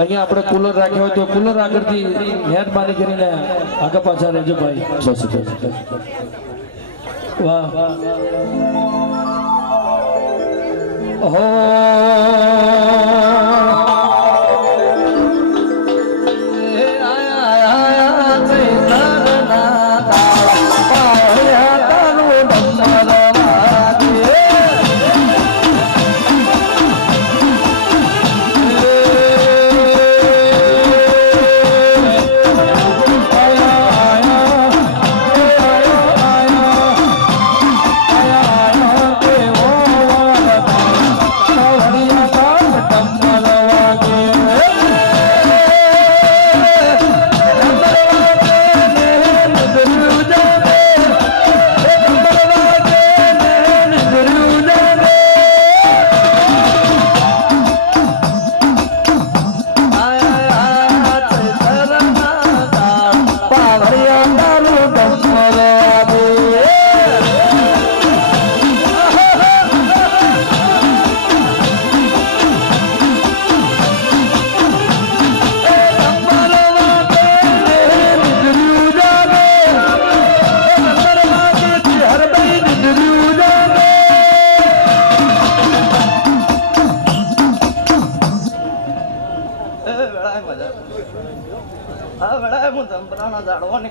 અહીંયા આપણે કુલર રાખ્યો હોય તો કુલર આગળથી મહેરબાની કરીને આગળ પાછા રહેજો ભાઈ. વાહ હો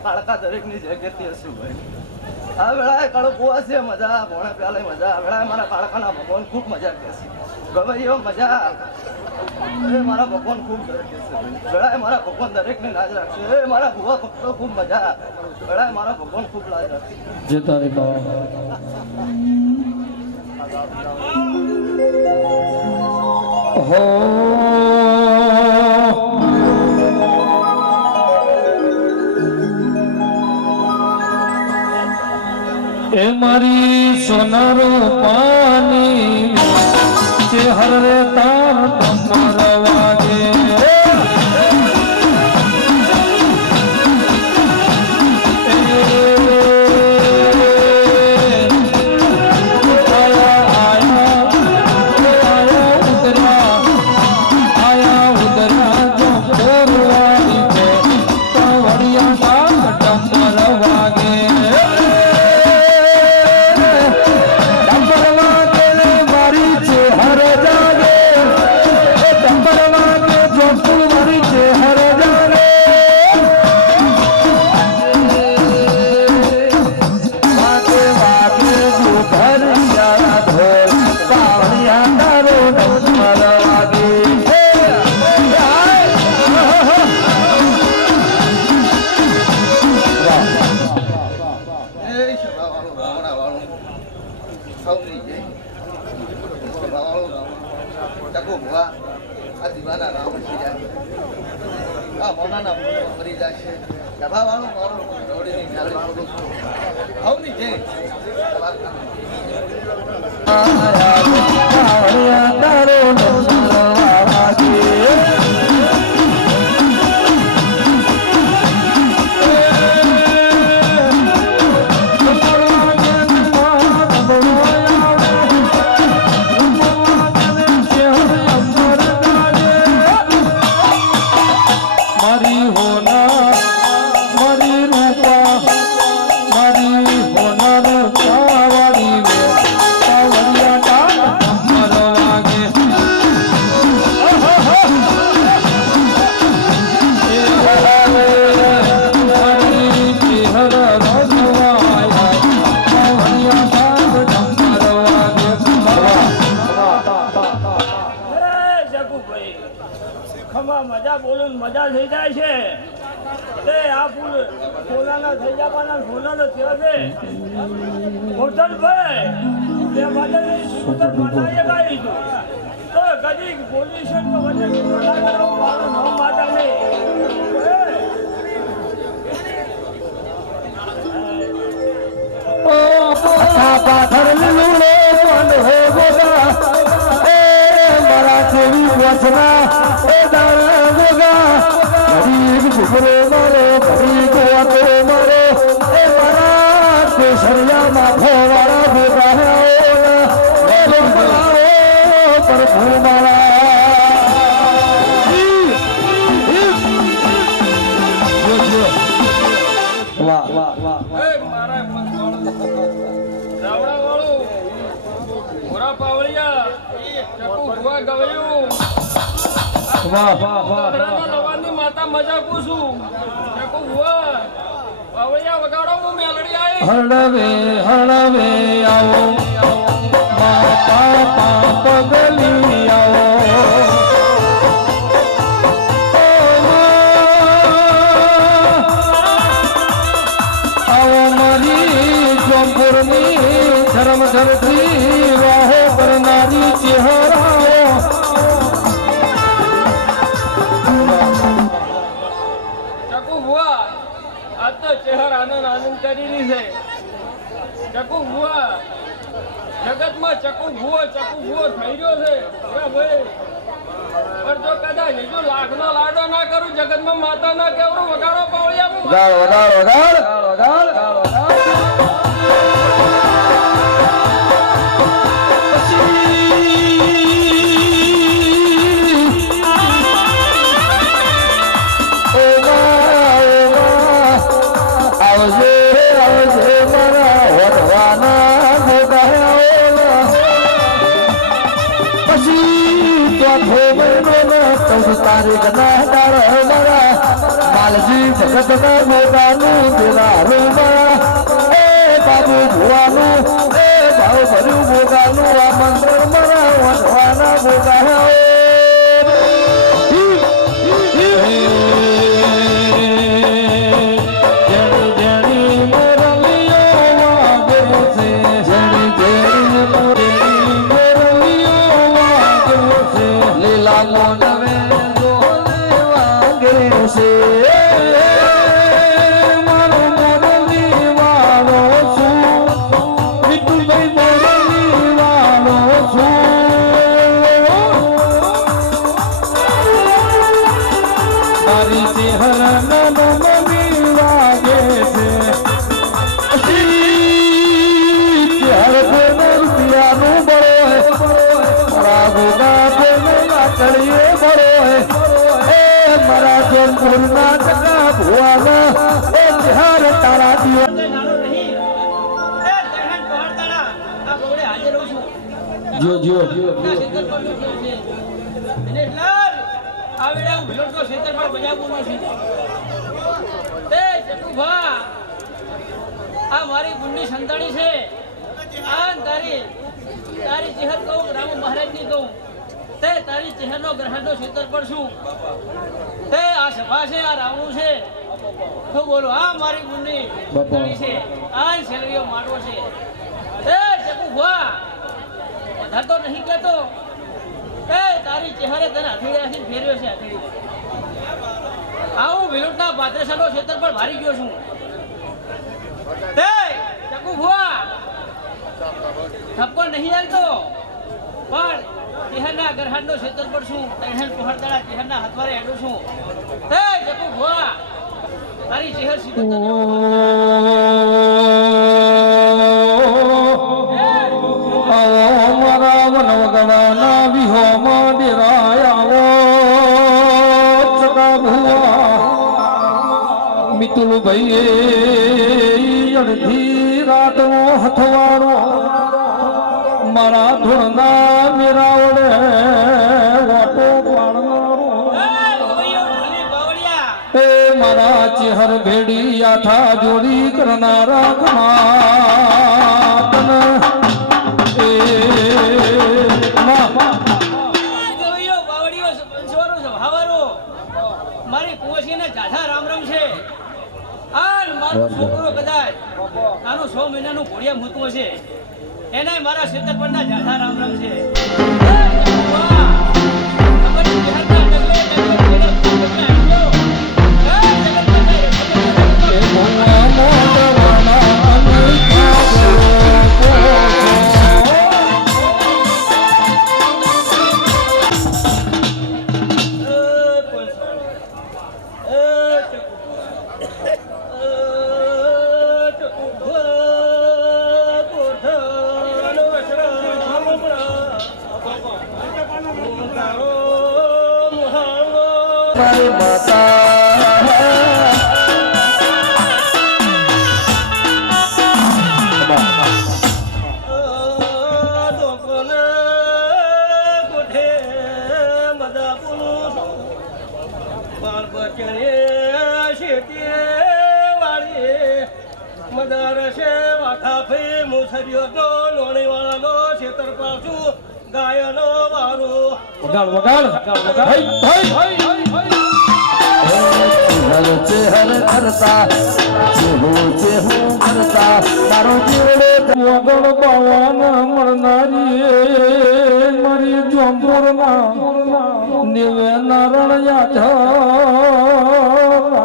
કાળકા દરેક ની જગ્યાથી હશું ભાઈ. આ વેળાએ કાળો કુવા છે મજા ભોણે પ્યાલે મજા. આ વેળાએ મારા કાળકાના ભગવાન ખૂબ મજા કે છે ગમે એવો મજા. મારા ભગવાન ખૂબ દરેક કે છે વેળાએ મારા ભગવાન દરેક ને લાજ રાખશે. મારા ભુવા ભક્તો ખૂબ મજા. વેળાએ મારા ભગવાન ખૂબ લાજ રાખશે. જે તારી બાવા હો એ મારી સોનારો પાની જે હર રે તાર તમાર વાગે મજા બોલું મજા થઈ જાય છે. આ ફૂલ સોનાના થઈ જવાના સોનાનો થયો છે હોટલભાઈ તે માટે બનાવીએ ગાઈશું તો કદી પોલ્યુશન તો વચ્ચે કેટલો લાગે મારું નામ માતા નહીં પાથર લૂલે બંધ હો ગોગા એ મારા જેવી વસના એ દાણા ગોગા ગરીબ છોકરો મારો ગરીબ વાતો મારો એ મારા કેસરિયામાં ફોવાળા ગોગા પર ભૂમાળા ગવાયું વાહ વાહ વાહ ઘરાના લવાની માતા મજા પૂછું ચકુ ભુવા બાવળિયા વગાડો હું મેલડી આવી હળવે હળવે આવો માતા પાપ ગલી આવો આવો મારી જોમપુરની ધર્મ ધરતી વાહો કરનારી ચહેરાઓ ચકુ ભુવા આજ તો ચહેર આનંદ આનંદ કરી છે ચકુ ભુવા જગતમાં ચકુ ભુવો થઈ રહ્યો છે હવે ભાઈ પણ જો કદાચ હજુ લાખનો લાડો ના કરું જગતમાં માતા ના કેવરું વગાડો પાવળિયા વગાડ વગાડ વગાડ વગાડ વગાડ આવજે આવજે મારા વઢવાના ગોગાયા પછી ચોથો મહિનો ના 14 તારીખ ના દાર મારા માલજી ભગત ના ગોગાનું દિલારું મારા એ બાબુ ભુવાનું એ ભાવ ભર્યું ગોગાનું આમંત્રણ મારા વઢવાના ગોગાયા જો જો આ મારી બુંડી સંતાણી છે આ તારી ચહેર કહું રામ મહારાજ ની કહું તે તારી ચહેરનો ગ્રહણનો ક્ષેત્ર પર છું તે આ સભા છે આ રાવણું છે તો બોલો આ મારી બુંડી સંતાણી છે આ સેલરીઓ માટો છે તે ચકુ ભુવા વધાર તો નહીં કહેતો એ તારી ચહેરે તને હથેળી રાખીને ફેરવ્યો છે હથેળી આવું વિલુટના પાત્રેસાનો ક્ષેત્ર પર ભારી ગયો છું તે ચકુ ભુવા થપ્પો નહીં ચાલતો પણ ચહેરના ગ્રહણનો ક્ષેત્ર પર છું તહેન પહોળતાળા ચહેરના હથવારે હેડું છું તે ચકુ ભુવા તારી ચહેર સીધું મારા વનવગડાના વિહોમાં ડેરાયાવો ચકા ભુવા મિતુલ ભાઈએ અડધી રાતનો હથવારો મારા ધૂળના મેરાવડે વાટો પાડનારો એ મારા ચહેર ભેડી આઠા જોડી કરનારા કમાતન મારી કુંવસીને જાઠા રામ રામ છે આ મારો છોકરો કદાચ આનું 100 મહિનાનું ઘોડિયા મૂકવો છે એનાય મારા ક્ષેત્ર પરના જાઠા રામ રામ છે મારી માતા કેણે શેતી વાળી મદાર છે વાખા ફઈ મુસરીઓ નો લોણી વાળાનો ખેતર પાછું ગાયનો વારો વગાડ વગાડ હઈ ચેહર કરતા ચેહુ કરતા મારો જીવડે વગણ પવન મળનારી મારી જોમપુરના નિવે નારણ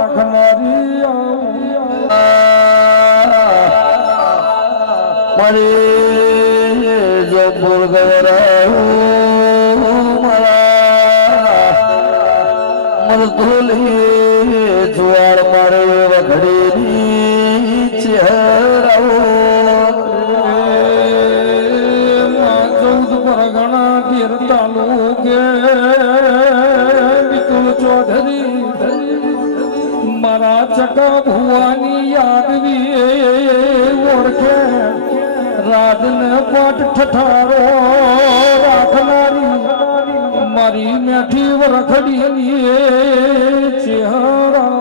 રાખનારી મારી જોમપુર મરધુલી જુવાર મારે વઘડીની ચહેરાઓ 14 પરગણા ગીર તાલુકે વિપુલ ચૌધરી મારા ચકા ભુવાની યાદવી ઓળખે રાજને પાટ ઠઠારો રાખનારી મારી મેઠી વરખડીની ચહેરા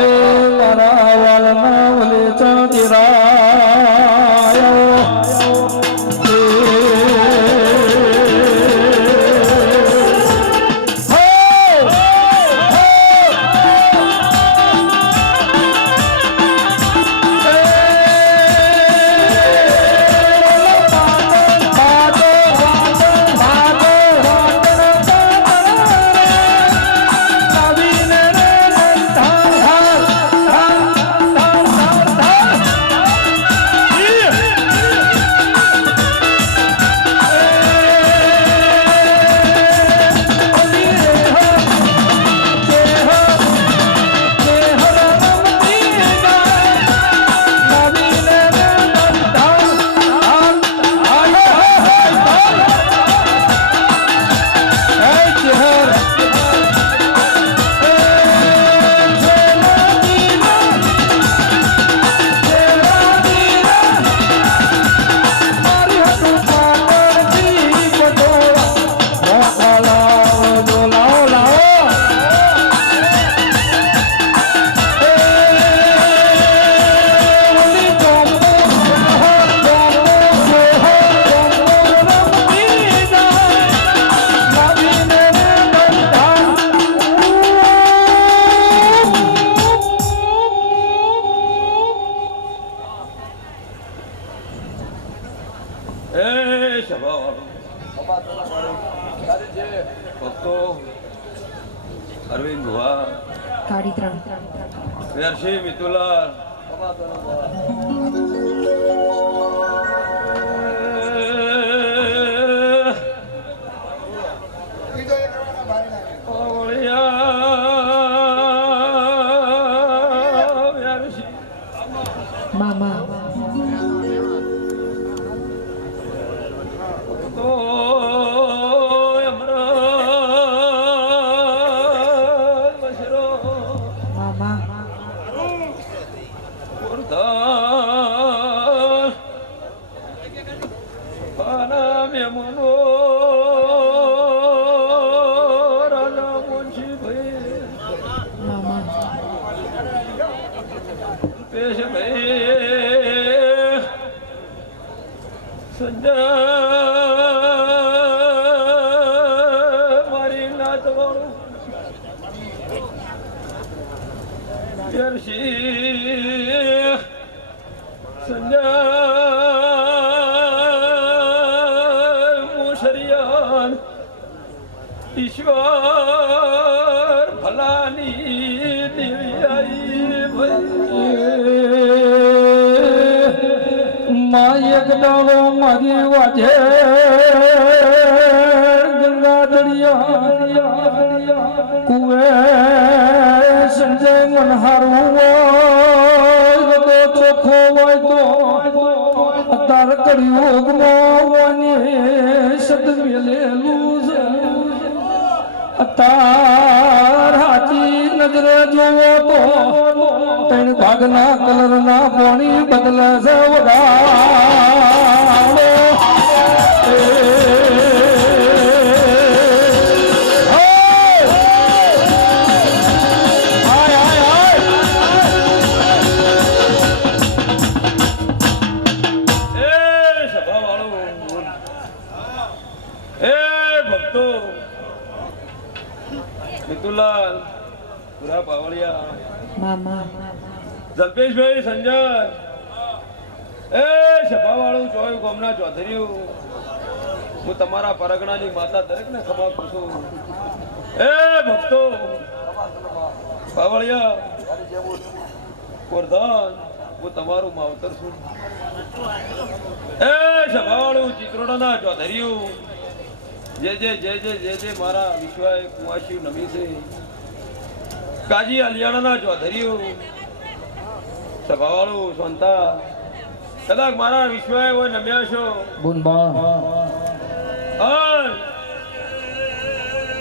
એ મારા વાલના વલે ચંદિરાયો અરવિંદ ભુવા ગાડી 3 વેરશી મિતુલા મામા મારી નાત વાળું સંજય મુશરિયાન ઈશ્વર ભલાની દિવ્યાઈ માયક ડાળો મારી વાજે ગંગા દરિયા કુવે સંજય મનહારું હોય ચોખ્ખો હોય તો અતાર કળિયુગમાં સદમેલેલું છે અતાર હાથી નજરે જોવો તો 3 ભાગના કલરના પાણી બદલે છે વગાડો મિતુલાલ પુરા પાવળિયા મામા જલ્પેશભાઈ સંજય એ સભાવાળું ચોયું ગામના ચૌધરીયું હું તમારા પરગણાની માતા દરેકને ખબર પૂછું એ ભક્તો પાવળિયા કોરધાન હું તમારું માવતર છું એ સભાવાળું ચિત્રોડાના ચૌધરીયું જે મારા વિશ્વાએ કુવાસી નમી છે કાજી અલિયાણાના ચૌધરીયું સભાવાળું સંતા કદાચ મારા વિશ્વાએ હોય નમ્યા છો બુનબા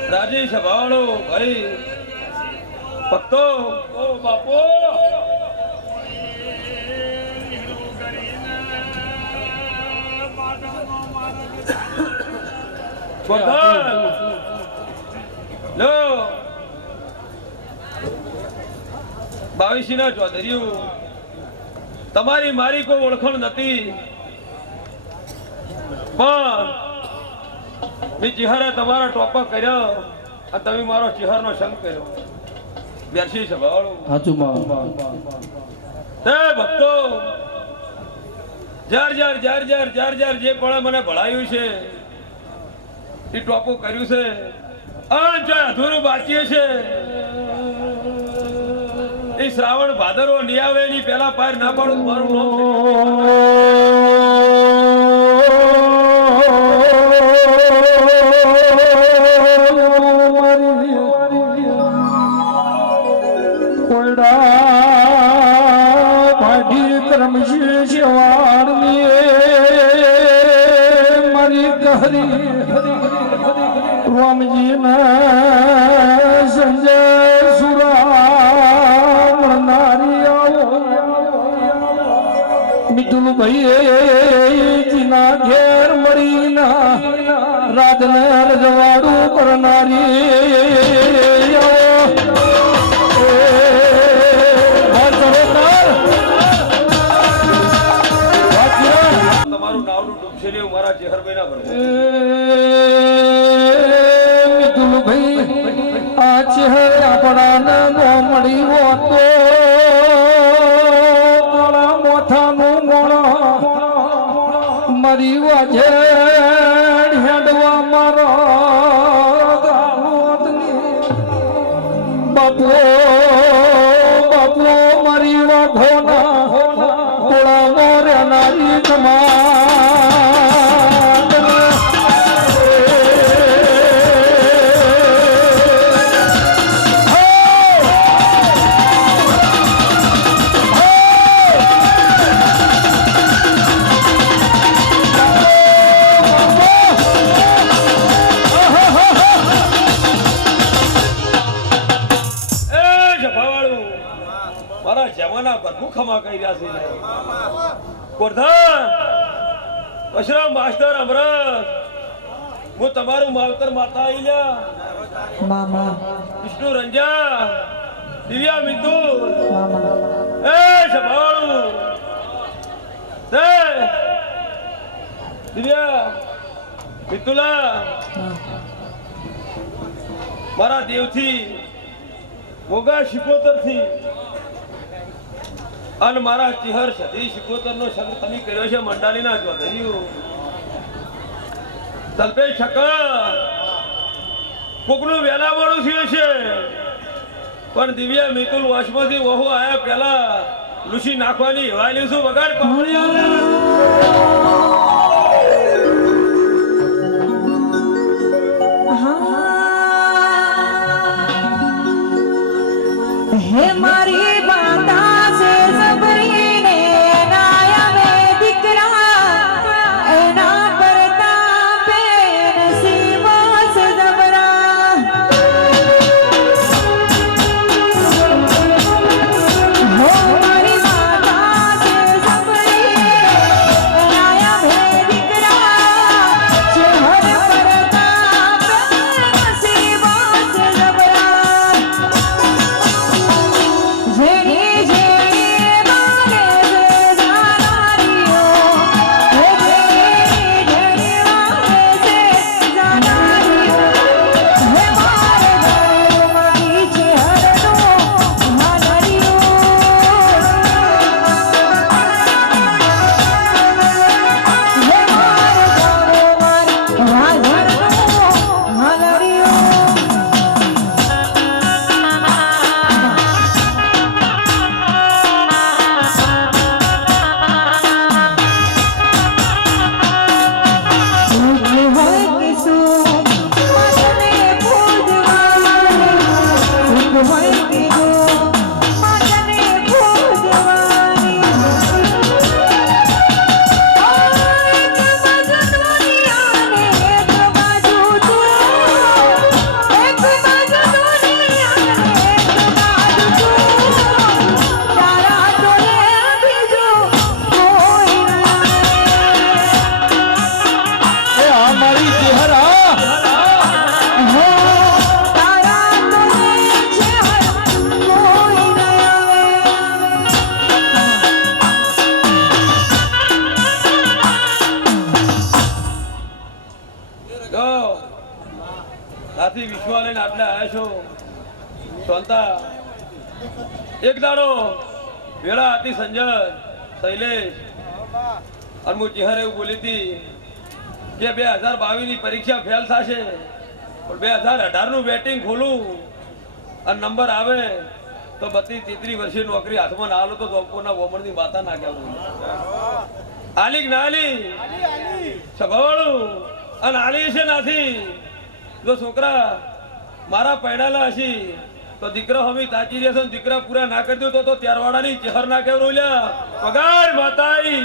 રાજી સભાવાળો ભાઈ ભક્તો ઓ બાપો લો 22 ના ચૌધરીયું તમારી મારી કોઈ ઓળખણ નથી પણ મેં ચિહારે તમારા ટોપા કર્યો અને તમે મારો ચિહારનો સંગ કર્યો બેસી સભાવાળો હાચું માં તે ભક્તો જાર જે પણ મને ભળાયું છે એ ટોપું કર્યું છે અને જે અધૂરું બાકી છે એ શ્રાવણ ભાદરવો નહીં આવે એની પહેલા પાર ના પાડું મારું નામ રામજી સંજય સુરા મિતુલ ભાઈ જીના ઘેર મળીના રાતને રજવાડું કરનારી તમારું નાવનું ડૂબશે ને મારા ચેહરભાઈ ના ભરવું મિતુલ ભાઈ આ ચહેર આપણાને નો મળી હોતો મારી વાજે હેડવા મારો બાપો મારી વાઘોના થોડા મોર્યાનારી ખમા કરી રહ્યા છે કોરધન અશરમ માસ્ટર અમરત હું તમારું માવતર માતા આઈલ્યા મામા વિષ્ણુ રંજા દિવ્યા મિતુલ મામા એ સભાવાળું તે દિવ્યા મિતુલા મારા દેવથી મોગા શિકોતરથી અને મારા ચિહર સતી શિકોતરનો સંગ તમે કર્યો છે મંડાલીના ચૌધરીઓ તલ્પેશ ઠક્કર કોકનું વેલા વાળું થયું છે પણ દિવ્યા મિતુલ વાસમાંથી વહુ આયા પહેલા લૂસી નાખવાની હેવાયેલી શું વગાડ હા હે મારી બાતા સે સબરીને નાયા મે દીકરા એના પરતાપે નસીબો સે જબરા હો મારી બાતા સે સબરીને નાયા મે દીકરા ચહેર પરતાપે નસીબો સે જબરા આટલી વિશ્વા લઈને આટલે આવ્યા છો શાંતા એક દાડો વેળા હતી સંજય શૈલેષ અને હું ચહેરે એવું બોલી હતી કે 2022 ની પરીક્ષા ફેલ થશે પણ 2018 નું બેટિંગ ખોલું અને નંબર આવે તો 32-33 વર્ષની નોકરી હાથમાં ના આલો તો જોબકોના વોમણની માતા ના કહેવું આલી કે ના આલી સભાવાળું અને આલી છે નાથી જો છોકરા મારા પૈણાલા હશી તો દીકરા હમી તાચી રહેશે ને દીકરા પૂરા ના કરી દો તો ત્યારવાડાની ચહેર ના કેવરો લ્યા પગાર માતાઈ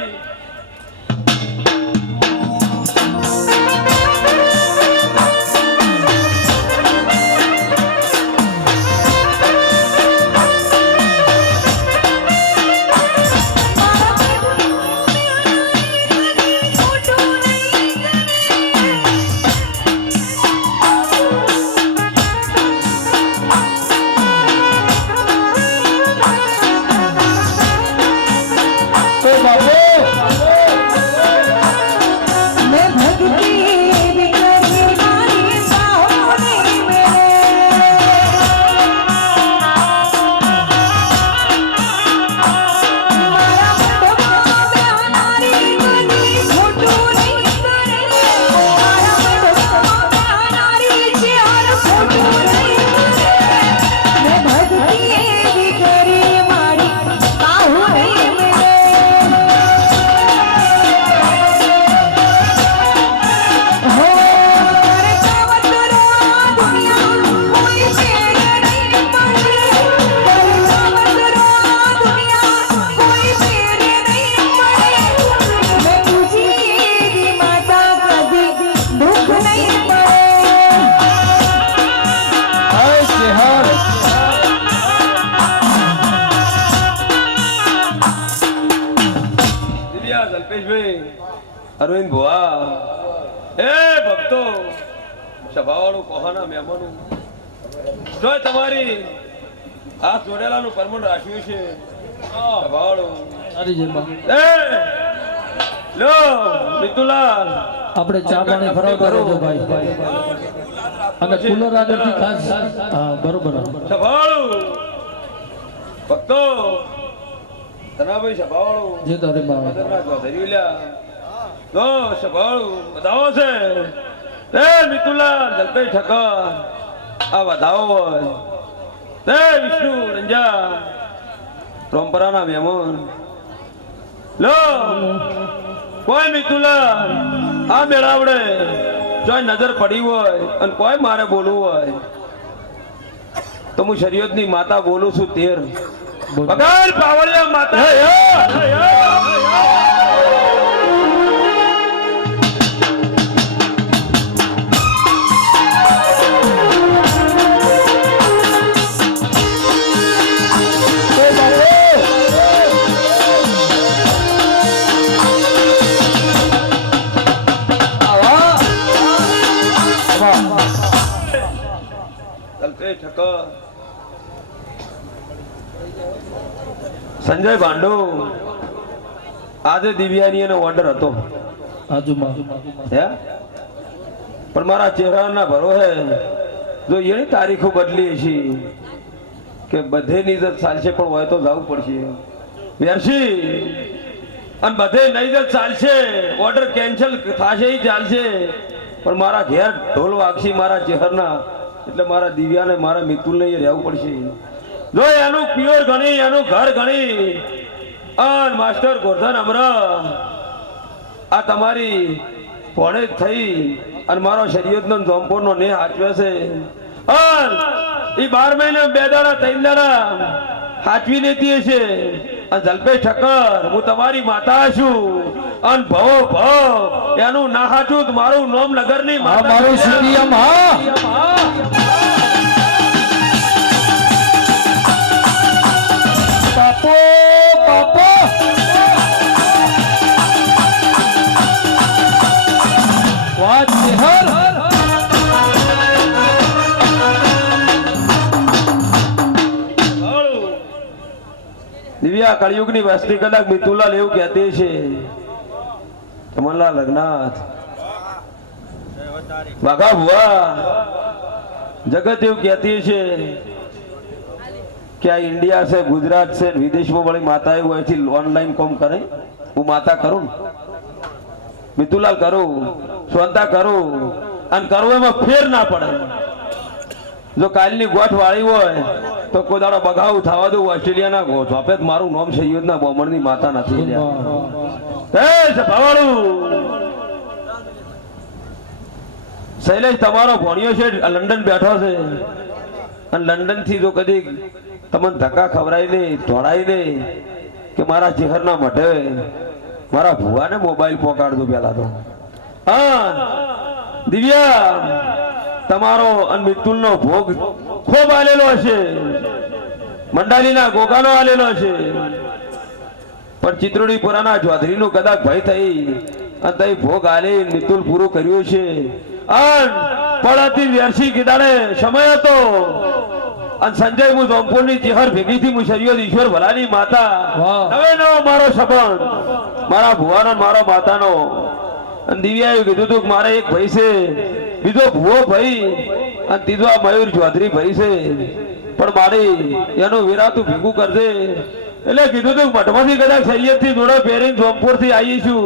અરવિંદ ભુવા એ ભક્તો સભાવાળું કોહાના મહેમાનો જો તમારી આ જોડેલાનું પરમણ રાખ્યું છે સભાવાળું એ લો મિતુલાલ આપણે ચા પાણી ફરાવતા રહેજો ભાઈ અને કુલર આગળથી ખાસ હા બરોબર સભાવાળું ભક્તો તનાભાઈ સભાવાળું જે તારી બા ધરી લ્યા લો સભાવાળું બધાઓ છે એ મિતુલાલ જલપે ઠક્કર આ વધાવો હોય તે વિષ્ણુ રંજા પરંપરાના મહેમાન લો કોઈ મિતુલાલ આ મેળાવડે જો નજર પડી હોય અને કોઈ મારે બોલવું હોય તો હું શરીયતની માતા બોલું છું તેર બગાડ પાવળિયા માતા સંજય ભાંડુ આજે દિવ્યાની એનો ઓર્ડર હતો આજુમાં હે પણ મારા ચહેરાના ભરોસે જો એની તારીખો બદલી છે કે બધેની ઇજ્જત ચાલશે પણ હોય તો જવું પડશે વેરસી અને બધે નહીં ઇજ્જત ચાલશે ઓર્ડર કેન્સલ થશે ઈ ચાલશે પણ મારા ઘેર ઢોલ વાગશી મારા ચહેરના એટલે મારા દિવ્યાને મારા મિતુલને રહેવું પડશે જો એનું પિયોર ગણી એનું ઘર ગણી અન માસ્ટર ગોરધન અમર આ તમારી ભણે થઈ અને મારો શરીયતનો જોમપોરનો ને હાચવે છે અન ઈ 12 મહિને 2 દાડા 3 દાડા હાચવી લેતી હશે અને જલપેશ ઠક્કર હું તમારી માતા છું અન ભવો ભવ એનું ના હાચું મારું નામ નગરની માતા મારું સીડીએમ હા પાપો પાપો વાત ચહેર દિવ્યા કળિયુગની વસ્તી કદાચ મિતુલાલ એવું કહેતી છે કમલલાલ રઘનાથ વાઘા ભુવા જગત એવું કહેતી છે કે આ ઇન્ડિયા છે, ગુજરાત છે, વિદેશમાં વળી માતા એવું અહીંથી ઓનલાઈન કામ કરે. હું માતા કરું ને, મિતુલાલ કરું, સ્વંતા કરું, અને કરવું એમાં ફેર ના પડે. જો કાલની ગોઠ વાળી હોય તો કોઈ દાડો બગાવું થવા દઉં. ઓસ્ટ્રેલિયાના ગોઠ આપે મારું નામ સૈયદના બોમણની માતા નથી. ભાવાળું શૈલેષ તમારો ભણ્યો છે, લંડન બેઠો છે, અને લંડન થી જો કદી તમને ધક્કા ખવડાય નહીં, ધોડાય નહીં કે મારા ચહેરના મઢે મારા ભુવાને મોબાઈલ પોકાડજો પેલા તો. હા દિવ્યા, તમારો અને મિતુલનો ભોગ ખૂબ આલેલો હશે, મંડાલીના ગોગાનો આલેલો છે, પણ ચિત્રોડીપુરાના ચૌધરીનું કદાચ ભય થઈ અને તઈ ભોગ આલે મિતુલ પૂરું કર્યું છે. પડતી વેરસી કિદાડે સમય હતો અને સંજય હું જોમપુરની ચેહર ભેગી થી મુશરીયો ઈશ્વર ભલાની માતા. નવે નવો મારો સંબંધ મારા ભુવાનો મારો માતાનો. અને દિવ્યાએ કીધું તું કે મારે એક ભાઈ છે, બીજો ભુવો ભાઈ, અને ત્રીજો આ મયુર ચૌધરી ભાઈ છે, પણ મારી એનું વિરાતું ભેગું કરજે. એટલે કીધું તું મઠમાંથી કદાચ સૈયદ થી જોડો પહેરીને જોમપુર થી આવીશું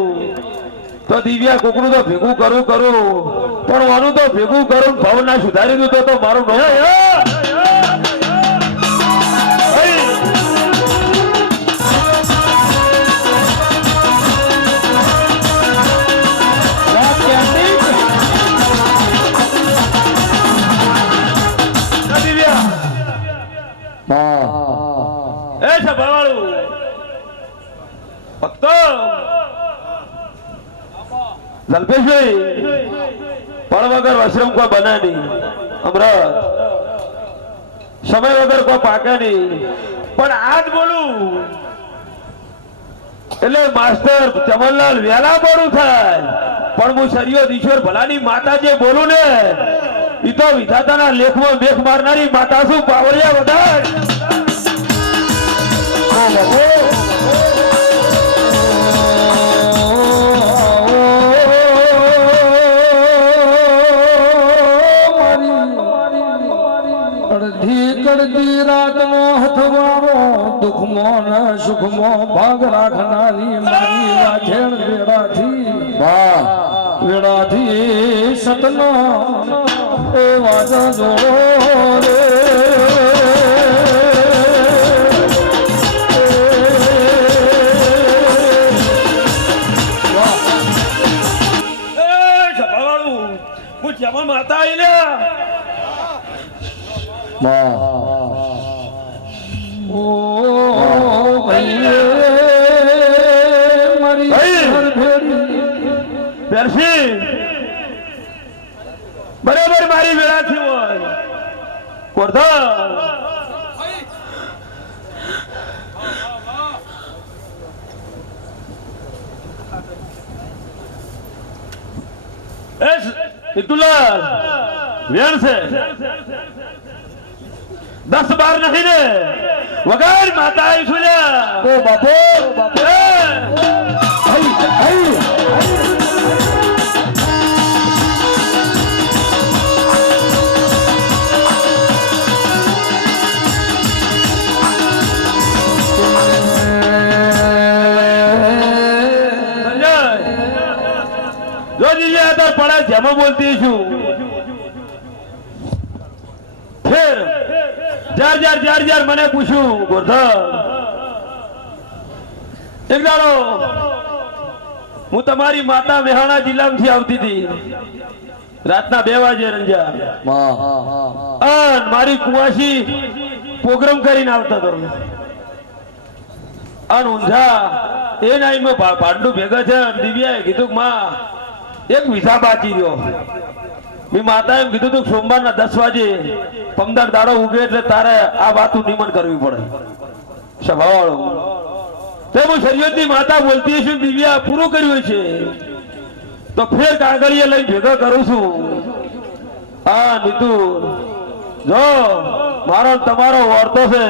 તો દિવ્યા કોકનું તો ભેગું કરું પણ આનું તો ભેગું કરું ભાવ ના સુધારી દઉં તો મારું ફક્ત જલ્પેશભાઈ પણ વગર આશ્રમ કોઈ બને નહીં, અમૃત સમય વગર કોઈ પાકે નહીં. પણ આજ બોલું એટલે માસ્ટર ચમનલાલ વેલા બોલું થાય, પણ હું સરિયો ઈશ્વર ભલાની માતા જે બોલું ને એ તો વિધાતાના લેખમાં મેખ મારનારી માતા શું પાવડિયા વધારે. કડતી રાતનો હથવારો દુઃખમાં ને સુખમાં ભાગ રાખનારી મારી રાખેણ વેળાથી સતનો એ વાજા જોડો રે. હું જમા માતા આવીને બરાબર મારી વેળાથી હોય મિતુલાલ વેણ છે 10-12 નહીં ને વગર માતા આવીશું લે. ઓ બાપો જો દીદી અત્યારે પડા જેમાં બોલતી છું ફેર જાર મને પૂછ્યું ગોરધન એક દાડો હું તમારી માતા મેહાણા જિલ્લામાંથી આવતી હતી રાતના 2 વાગે રંજા મારી કુવાસી પ્રોગ્રામ કરીને આવતા હતો અને ઊંઝા એ નાઈમાં ભાડું ભેગા છે. દિવ્યાએ કીધું માં એક વિઝા બાકી રહ્યો. મેં માતા એમ કીધું તું સોમવારના 10 વાગે 15 દાડો ઉગે એટલે તારે આ વાતું નિમન કરવી પડે સભાવાળો. તો હું સરિયદની માતા બોલતી છું દિવ્યા પૂરું કર્યું છે તો ફેર કાગળિયા લઈને ભેગા કરું છું. હા નીતુ જો મારો તમારો વર્તો છે,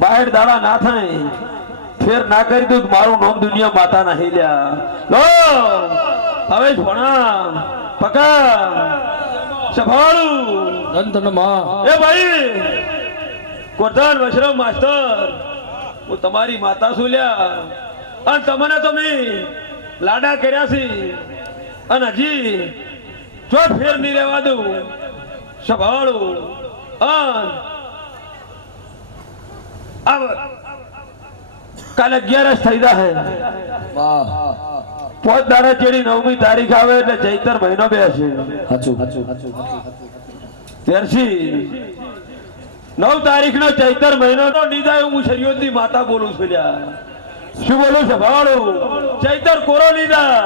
બહાર દાડા ના થાય ફેર ના કરી દઉં મારું નામ દુનિયા માતા ના હિલ્યા. લો હવે ભણા પકા સભાળું ધન માં એ ભાઈ કોટન વશરામ માસ્ટર હું તમારી માતા છું લ્યા અને તમને તો મેં લાડા કર્યા છે અને હજી જો ફેર નહીં રહેવા દઉં સભાળું કાલે 11 થઈ જાય પોત દાડા ચેડી 9મી તારીખ આવે એટલે ચૈતર મહિનો બેસે ત્યારથી 9 તારીખનો ચૈતર મહિનો તો નીદાય હું શરીયતની માતા બોલું છું લ્યા શું બોલું છે ભાવાળું ચૈતર કોરો નીદા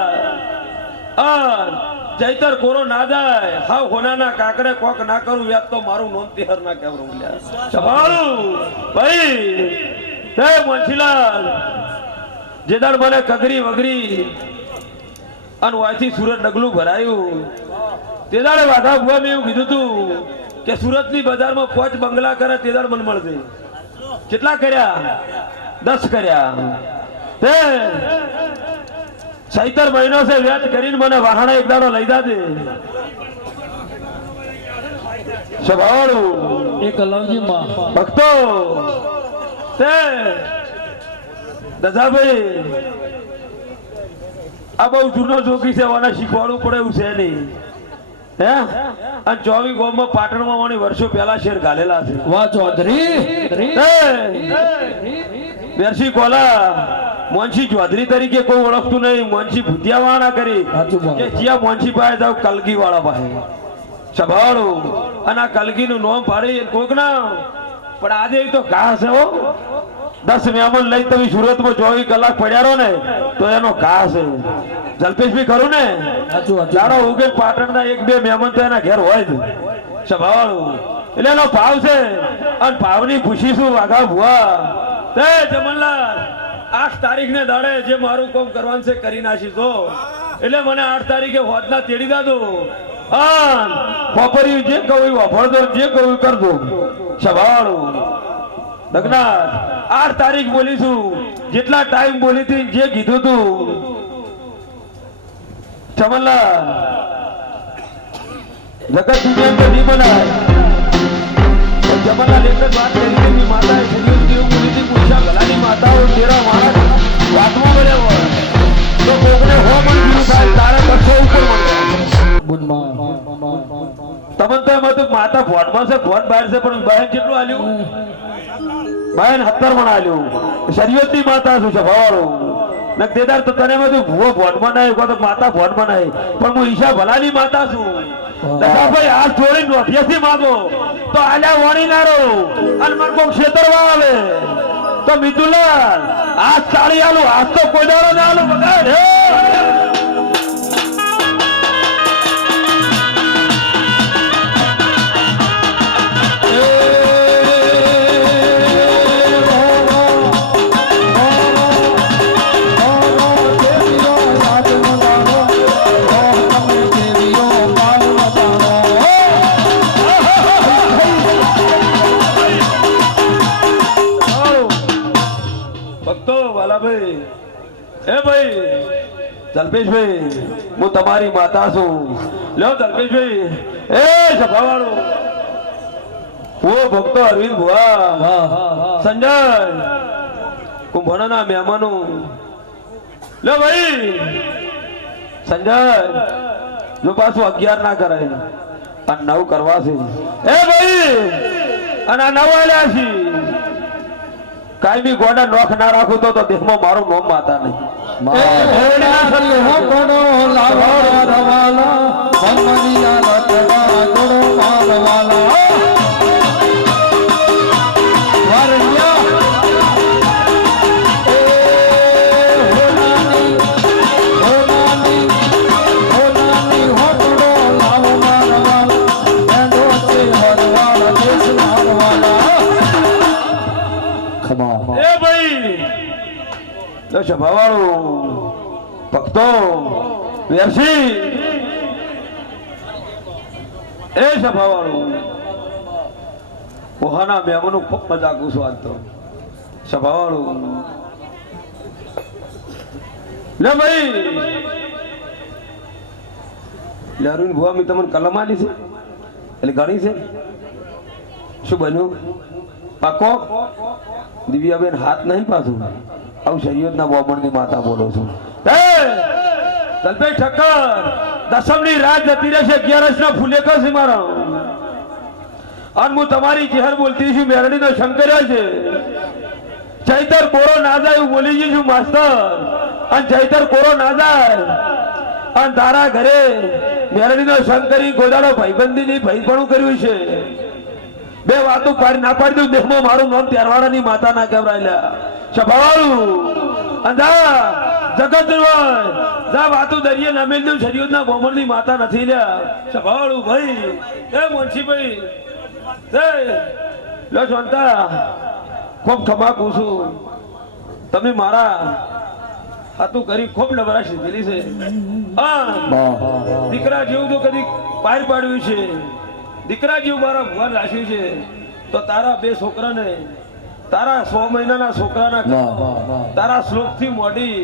ચૈતર કોરો ના જાય હાવ હોનાના કાકડે કોક ના કરું યાદ તો મારું નોંધ તેહર ના કેવરું લ્યા સભાળું ભાઈ હે મોંછીલાલ જેદાડ મને કગરી વગરી અને વાયથી સુરત ડગલું ભરાયું તે દાડે વાઘા ભુવા મેં એવું કીધું તું કે સુરતની બજારમાં 5 બંગલા કરે તે દાડ મને મળશે કેટલા કર્યા 10 કર્યા તે ચૈતર મહિનો છે વ્યાજ કરીને મને વાહણા એક દાડો લઈ જાજે સભાળું એક લવજી માં ભક્તો તે દાદાભાઈ આ બહુ જૂનો જોગી છે વાના શીખવાડવું પડે એવું છે નહીં હે અને 24 ગોમમાં પાટણમાં વાણી વર્ષો પહેલા શેર ઘાલેલા છે વાહ ચૌધરી બેરસી કોલા મોનસી ચૌધરી તરીકે કોઈ ઓળખતું નહીં મોનસી ભૂતિયા વાળા કરી કે જ્યાં મોનસી પાસે જાવ કલગી વાળા પાસે સભાળું અને આ કલગી નું નામ પાડી કોઈક ના પણ આજે તો ઘા છે હો 10 મહેમાન લઈ તમે સુરતમાં 24 કલાક પડ્યા રહો ને તો એનો ઘા છે જલ્પેશભાઈ ખરું ને જાડો ઉગે પાટણના 1-2 મહેમાન તો એના ઘેર હોય જ સભાવાળું એટલે એનો ભાવ છે અને ભાવની પૂછીશું વાઘા ભુવા તે જમનલાલ 8 તારીખને દાડે જે મારું કામ કરવાનું છે કરી નાખી તો એટલે મને 8 તારીખે હોદના તેડી દાદો પોપરી જે કહું વાપરતો જે કહું કરજો સભાવાળું દગનાથ 8 તારીખ બોલીશું જેટલા ટાઈમ બોલી હતી જે કીધું તું ચમનલાલ જગત દુનિયા में नहीं बनाए जमनलाल एक बात कही थी माता शरीर की बोली थी पूछा भलानी माता और तेरा मारा बातों में वो तो कोकने हो मन की उठाए तारा बच्चे ऊपर मन બુન માં तमन तो मत माता भोट में से भोट बाहर से पण बहन કેટલું આલ્યું બહેન 17 મણ આલ્યું શરીયતની માતા છું છે ભાવાળો નક દેદાર તો તને બધું ભૂવો ભોટ બનાય કો તો માતા ભોટ બનાય પણ હું ઈશા ભલાની માતા છું દસા ભાઈ આ છોડી નોઠિયાથી માંગો તો આલ્યા વણી નારો અને મન કો ક્ષેત્રવા આવે તો મિતુલાલ આ સાડી આલુ આજ તો કોઈ દાડો ના આલુ બગાડ હે જલ્પેશભાઈ હું તમારી માતા છું લ્યો જલ્પેશભાઈ એ સભાવાળો ઓ ભક્તો અરવિંદ ભુવા સંજય કુંભણના મહેમાનો લ્યો ભાઈ સંજય જો પાછું 11 ના કરાય અને 9 કરવા છે એ ભાઈ અને આ 9 આલ્યા છે કાઈ બી ગોડા નોખ ના રાખું તો દેખમાં મારું નામ માતા નહીં સભાવાળું ભક્તો વેરસી એ સભાવાળું ઓહાના મહેમાનો ખૂબ મજા કરું છું આજ તો સભાવાળું લે ભાઈ લરુન ભુવા મેં તમને કલમ આલી છે એટલે ઘણી છે શું બન્યું પાકો દિવ્યાબેન હાથ નહીં પાછું આવું શરીયતના બોમણની માતા બોલો છું દલભાઈ ઠક્કર દસમની રાત જતી રહેશે 11 ના ફૂલે કરશે મારા અને હું તમારી ચહેર બોલતી છું મેરડીનો શંકર્યા છે ચૈતર કોરો ના જાય એવું બોલી છું માસ્તર અને ચૈતર કોરો ના જાય અને તારા ઘરે મેરડીનો શંકરી ગોદાડો ભાઈબંધીની ભાઈપણું કર્યું છે બે વાતો પાડી ના પાડી દઉં દેખમાં મારું નામ ત્યારવાડાની માતા ના કહેવાયેલા સભાવાળું અંધા જગત જા વાતો દરિયે નામેલ દઉં શરીયતના બોમણની માતા નથી લ્યા સભાવાળું ભાઈ એ મુનશીભાઈ લો શાંતા ખૂબ ખમા પૂછું તમે મારા હાથું કરી ખૂબ લબરા સીધેલી છે દીકરા જેવું તો કદી પાર પાડ્યું છે દીકરા જેવું મારા ભગવાન રાખ્યું છે તો તારા બે છોકરાને તારા 100 મહિનાના છોકરાના તારા શ્લોકથી મોડી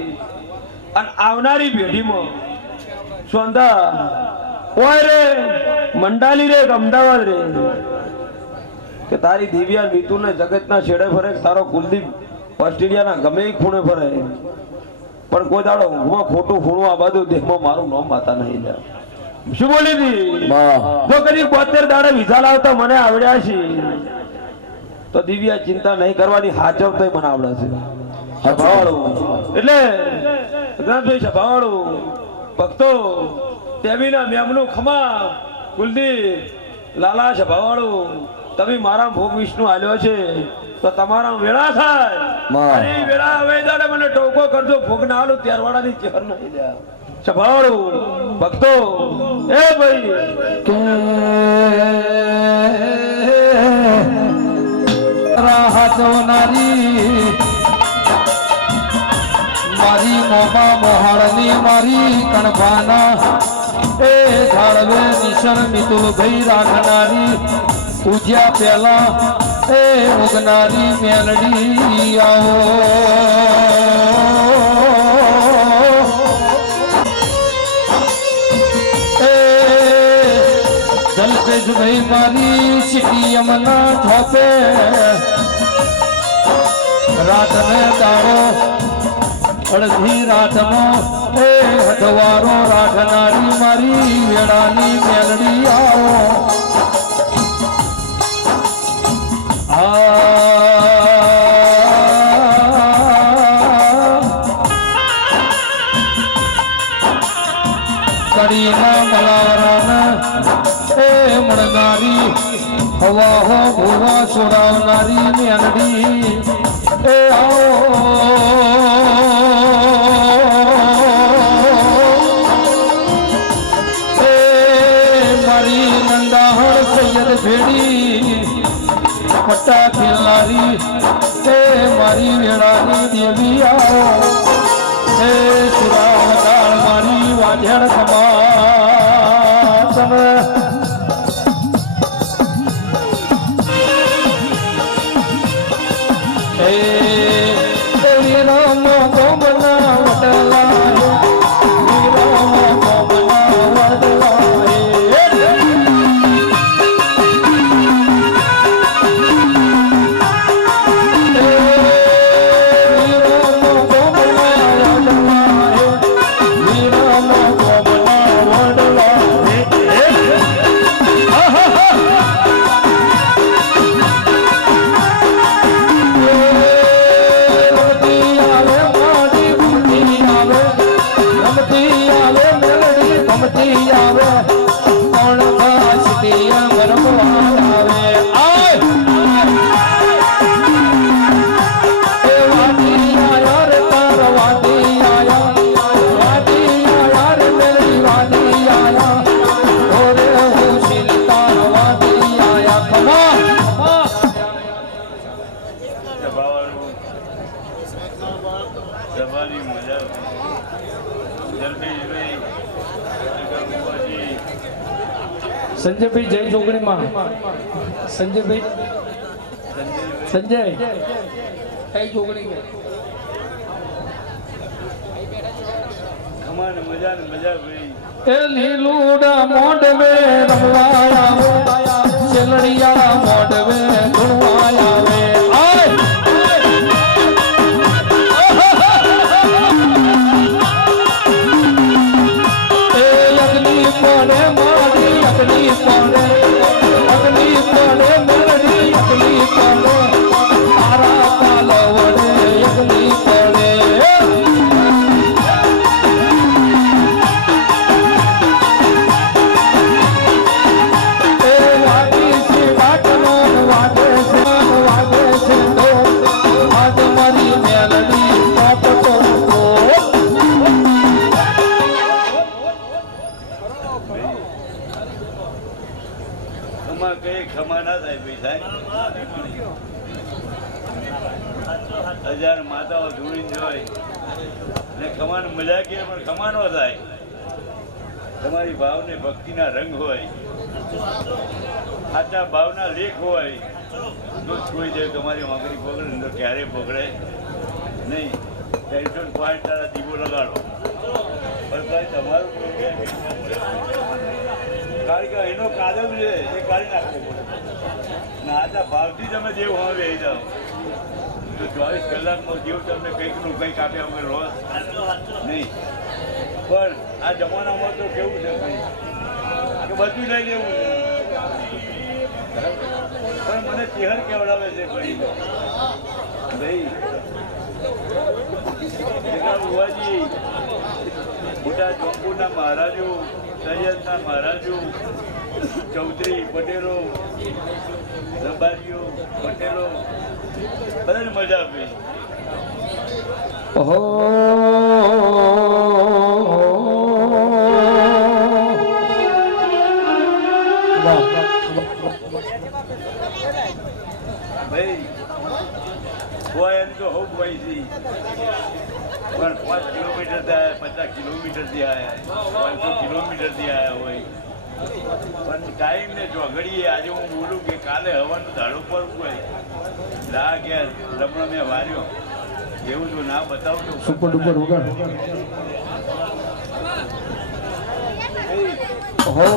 અને આવનારી પેઢીમાં સોંધા ઓય રે મંડાલી રે અમદાવાદ રે કે તારી દિવ્યા મિતુને જગતના છેડે ફરે તારો કુલદીપ ઓસ્ટ્રેલિયાના ગમે એ ખૂણે ફરે પણ કોઈ દાડો હું ખોટું ખૂણું આ બધું દેહમાં મારું નામ માતા નહીં લે શું બોલી હતી જો કદી 72 દાડે વિઝા લાવતા મને આવડ્યા છે તો દિવ્યા ચિંતા નહીં કરવાની હાચવતો મને આવડે છે સભાવાળું એટલે જ્ઞાનભાઈ સભાવાળું ભક્તો તેવીના મેમનું ખમા કુલદીપ લાલા સભાવાળું તમે મારા ભોગ વિષ્ણુ આલ્યો છે તો તમારા વેળા થાય અને વેળા હવે દાડે મને ટોકો કરજો ભોગ ના આલું ત્યારવાડાની ચહેર નહીં લે સભાવાળું ભક્તો એ ભાઈ કે રાહતોનારી મારી મોમા મોહાળની મારી કણભાના એ ધાળવે નિશન મિતુલ ભાઈ રાખનારી પૂજ્યા પહેલા એ ઉગનારી મેલડી આવો જલપેશ ભાઈ મારી સિટી યમના ઠોપે રાતને દાડો અડધી રાતમાં એ હદવારો રાખનારી મારી વેળાની મેલડી આવો કડીના મલારાના એ મળનારી હવા હો ભૂવા છોડાવનારી મેલડી એ આવો એ મારી નંદાહર સૈયદ ભેડી પટ્ટા ખેલનારી એ મારી વેળાની દેવી આવો એ સુરાવદાળ મારી વાજણ સમાસન એ વીરામ ગોમના વડલા વીરામ ગોમના વડલા સંજયભાઈ જય જોગણીમાં સંજયભાઈ સંજય કઈ જોગણી અમારે મજા ભાઈ એ લીલુડા મોડવે રમવા આવે સેલડિયા મોડવે ધૂણવા આવે એ અગ્નિ પડે મારી અગ્નિ પડે મેલડી અગ્નિ પડે તારા પાલ વડે અગ્નિ પડે ખમા ના થાય ભાઈ હજાર માતાઓ ધૂળી હોય ને ખમાન મજા કે પણ ખમા ન થાય. તમારી ભાવને ભક્તિના રંગ હોય, સાચા ભાવના લેખ હોય તો કોઈ જાય તમારી વાંકરી પકડે તો ક્યારેય પકડે નહીં. 305 તારા દીવો લગાડો પણ ભાઈ તમારું કારણ કે એનો કાદવ છે એ કાઢી નાખવો પડે ને આટલા ભાવથી તમે દેવ હવે આવી જાઓ તો 24 કલાકનો દેવ તમને કંઈકનું કંઈક આપ્યા વગર રહો નહીં. પણ આ જમાનામાં તો કેવું છે ભાઈ કે બધું લઈ લેવું છે. પણ મને ચહેર કેવડાવે છે ભાઈ ભુવાજી મોટા જોમપુરના મહારાજો, સૈયદના મહારાજો, ચૌધરી પટેલો, રબારીઓ પટેલો બધાને મજા આપી. ઓહો ભાઈ હોય એમ તો હોપ હોય છે પણ 5 કિલોમીટર થાય, 50 કિલોમીટરથી આવ્યા, 500 કિલોમીટરથી આવ્યા હોય પણ ટાઈમ ને ચોઘડીએ. આજે હું બોલું કે કાલે હવાનું ધાડો પર હોય રા ઘેર રમણ મેં વાર્યો એવું જો ના બતાવજો સુપર ડુપર વગાડ હો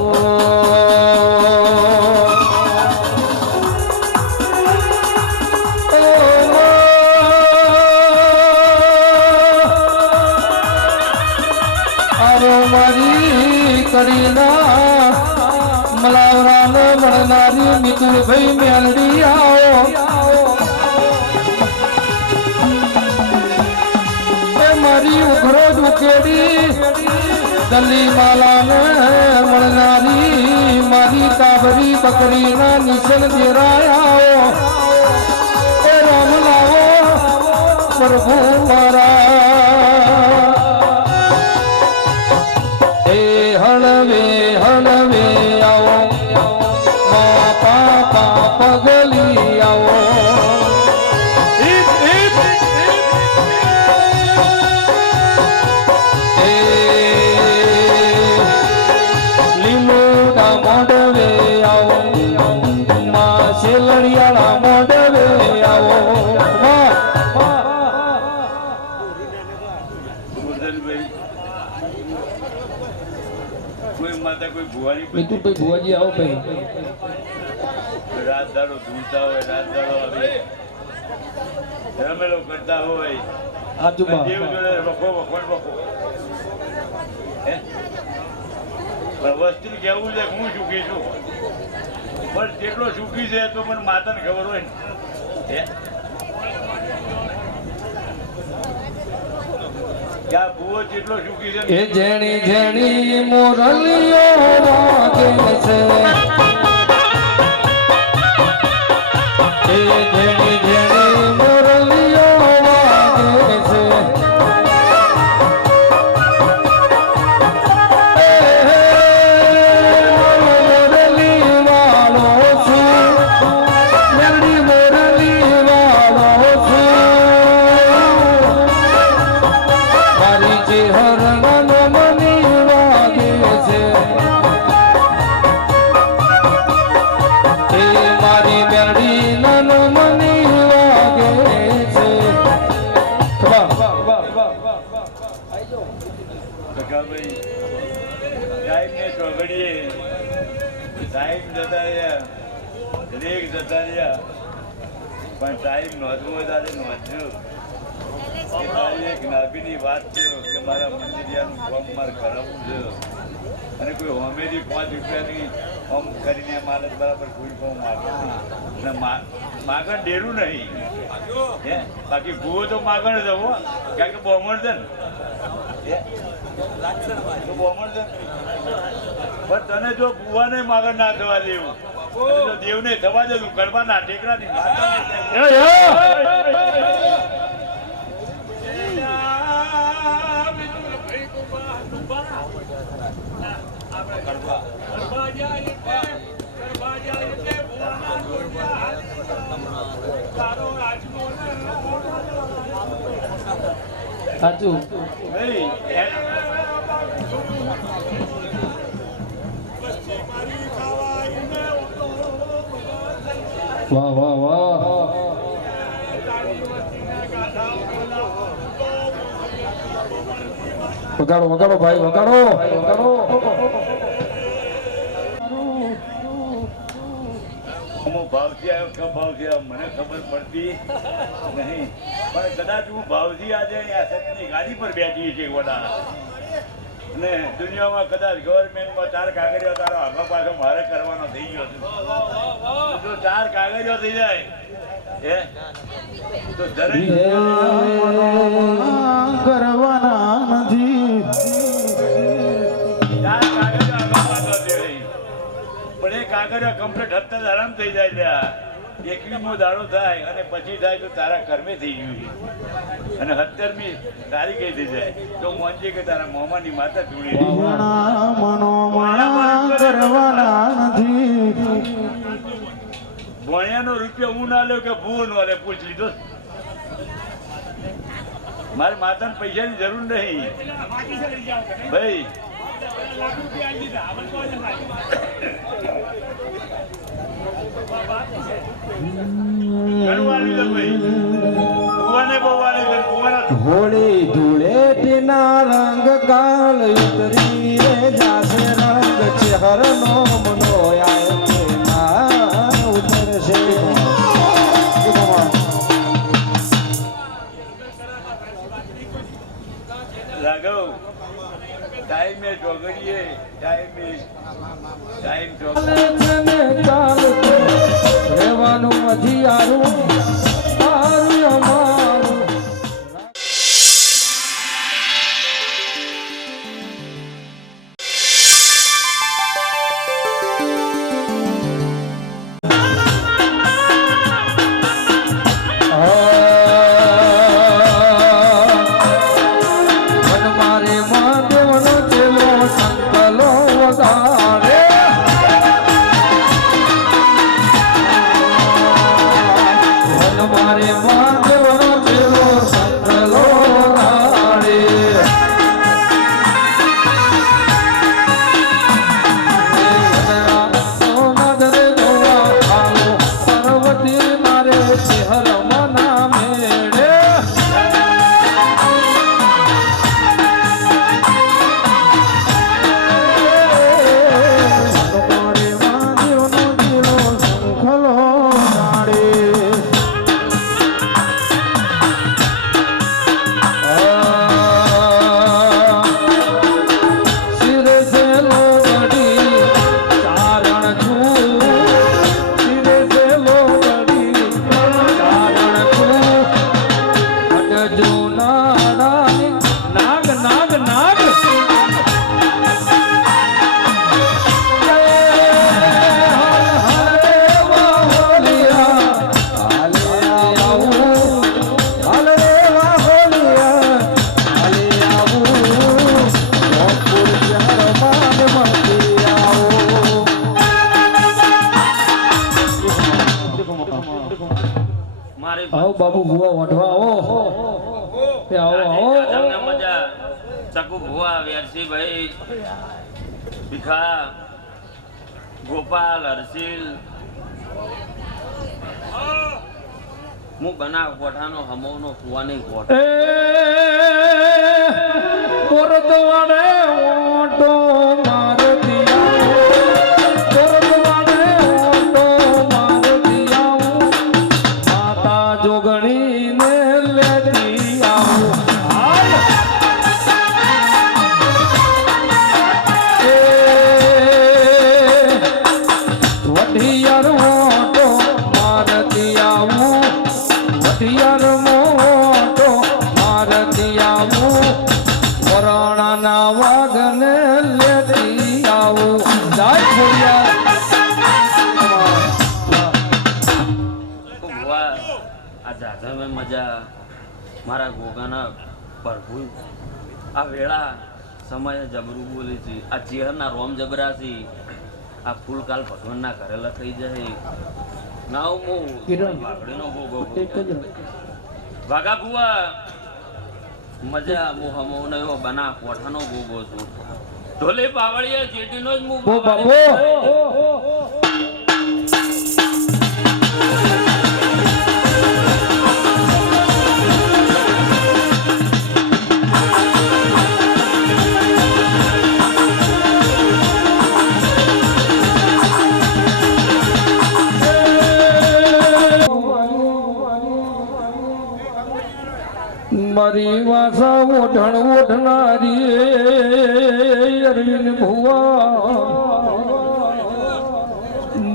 મારી કરીના મલાવરાને મળનારી મિતુલભાઈ મેલડી આવો એ મારી ઉઘરો ઉકેડી દલી માલાને મળનારી મારી કાબરી બકરીના નિશન દેરાયા એ રામ લાવો પ્રભુ મારા હળવે હળવે આવો પાપા પગલી આવો લીલુડા મોડવે આવો માં શેલડિયાળા મોડવે આવો કોઈ માતા કોઈ ભુવાની મિતુભાઈ ભુવાજી આવો ભાઈ રાત દાડો ધૂળતા હોય, રાત દાડો આવે રમેલો કરતા હોય આજુબા દેવ જોડે વખો વખો પણ વસ્તુ કેવું છે હું સુખી છું પણ જેટલો સુખી છે તો પણ માતાને ખબર હોય ને ક્યાં ભૂવો જેટલો સુખી છે એ જેણી જેણી મોરલીઓ વાગે છે એ જેણી જેણી મોરલીઓ વાગે છે મોરલી વાળો છું મેલડી મોરલી વાળો છું મારી ચેહર મની વાગે છે એ મારી મેલડી નન મને ચોગડીએ ટાઈમ જતા રહ્યા રેગ જતા રહ્યા પણ ટાઈમ નોંધવો તારે નોંધજો કે તારી એક નાભીની વાત છે કે મારા મંદિરિયાનું કામ મારે કરાવવું છે અને કોઈ હોમેથી 5 રૂપિયાની હોમ કરીને મારે બરાબર કોઈ પણ માગણ અને માગણ ડેરું નહીં હે બાકી ભૂવો તો માગણ જ હો કારણ કે બોમણ છે ને તો બોમણ છે પણ તને જો ભૂવાને માગણ ના થવા દેવું જો દેવને થવા દેવું કરવાના ટેકરાની સાચું વાહ વાહ વાહ વગાડો વગાડો ભાઈ વગાડો વગાડો ભાવથી આવ્યો કે ભાવથી આવ્યો મને ખબર પડતી નહીં પણ કદાચ હું ભાવથી આજે આ સત્યની ગાડી પર બેઠી છે વડા અને દુનિયામાં કદાચ ગવર્મેન્ટમાં 4 કાગળિયો તારો આગળ પાછો મારે કરવાનો થઈ ગયો છે જો 4 કાગળિયો થઈ જાય હે તો દરેક કરવાના નથી 4 કાગળિયો આગળ પાછો થઈ પણ એ કાગળિયો કમ્પ્લીટ હપ્તા આરામ થઈ જાય ત્યાં 21મો દાડો થાય અને પછી થાય તો તારા કર્મે થઈ ગયું અને 17મી તારીખે થઈ જાય તો મોંજી કે તારા મોમાની માતા જોડી કરવાના નથી ભણ્યાનો રૂપિયો હું ના લ્યો કે ભૂવો નો લે પૂછ લીધો મારે માતાને પૈસાની જરૂર નહીં ભાઈ હોળી ધૂળેટીના રંગ કાલ ઉતરી રે જાશે રંગ ચહેરનો મનો આય છે ના ઉતરશે રાઘવ ટાઈમે ચોગડીએ ટાઈમ ચોગડીએ રહેવાનું અધિયારું તારું અમારું મારે મહાદેવનો ચેલો સંકલો વગાડે મારે મહાદેવનો ચેલો સંકલો વગાડે નજરે જોવા આવો પાર્વતી મારે ચહેર મના મેળે નાગ નાગ નાગ આવો બાબુ ભુવા વઢવા આવો આવો તમને મજા ચકુ ભુવા વેરસીભાઈ ભીખા ગોપાલ હર્ષિલ હું બનાવ કોઠાનો હમોનો કુવાની કોઠ પોરતવાડે ઓટો માર દિયા જાધવે મજા મારા ગોગાના પ્રભુ આ વેળા સમયે જબરું બોલી છે આ ચેહરના રોમ જબરા છે આ ફૂલ કાલ ભગવાનના ઘરે લખાઈ જાય નાવ હું વાઘડીનો ગોગો વાઘા બુઆ મજા હું હમો ને એવો બના કોઠાનો ગોગો છું ઢોલે પાવળિયા જેટીનો જ હું મારી વાસા ઓઢણ ઓઢનારી અરવિંદ ભુવા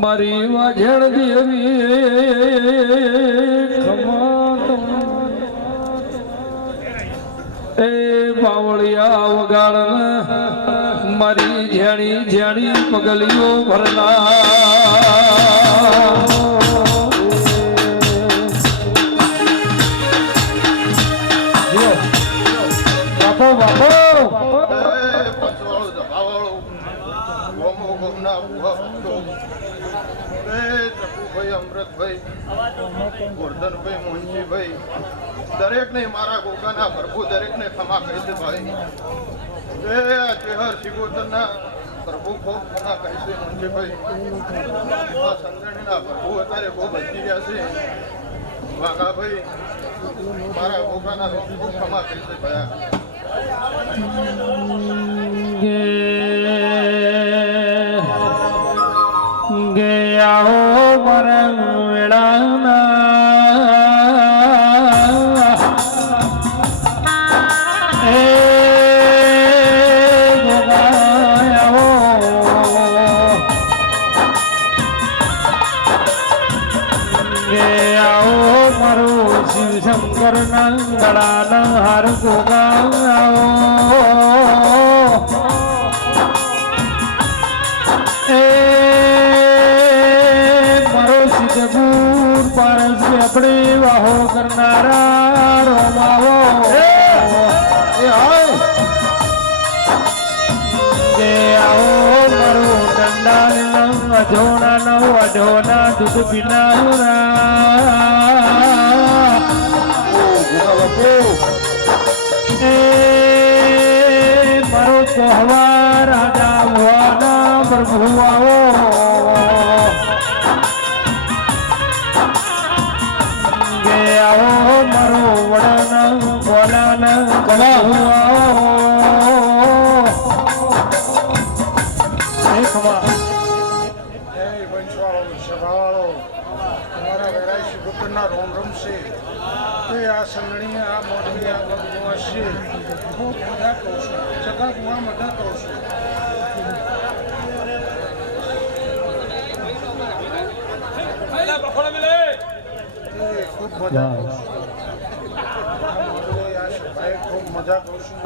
મારી વાજણ દેવી એ બાવળિયા વગાડ મારી ઝેણી ઝેણી પગલીઓ ભરનાર ગોરધનભાઈ મોહનજીભાઈ દરેક ને મારા ગોગાના પ્રભુ દરેક ને ક્ષમા કહીશે ભાઈ ચેહર શિગોતરના પ્રભુ ખૂબ ક્ષમા કહીશે મોહનજીભાઈ આ સંજણીના પ્રભુ અત્યારે ખૂબ બચી ગયા છે વાઘાભાઈ મારા ગોગાના ખૂબ ક્ષમા કહીશે ભયા ગયા હો મરણ વેળાના એ ગયા હો ગયા હો મારું શિવ શંકર ના ગળાના હાર ગોગા આપણે વાહો કરનારા રોમાવો આવો મારું દંડા અઢોણા નવ અઢોના દૂધ પીનારા મારો કોહવા રાજા ભુવાના પ્રભુ આવો આવો મારો વડાના ગોલાના રોમ રમશે આ સંગણી આ મોટી આ બધું હશે ખૂબ મજા કહું છું જગા કુવા મજા કહું છું ખૂબ મજા ખૂબ મજા કરું છું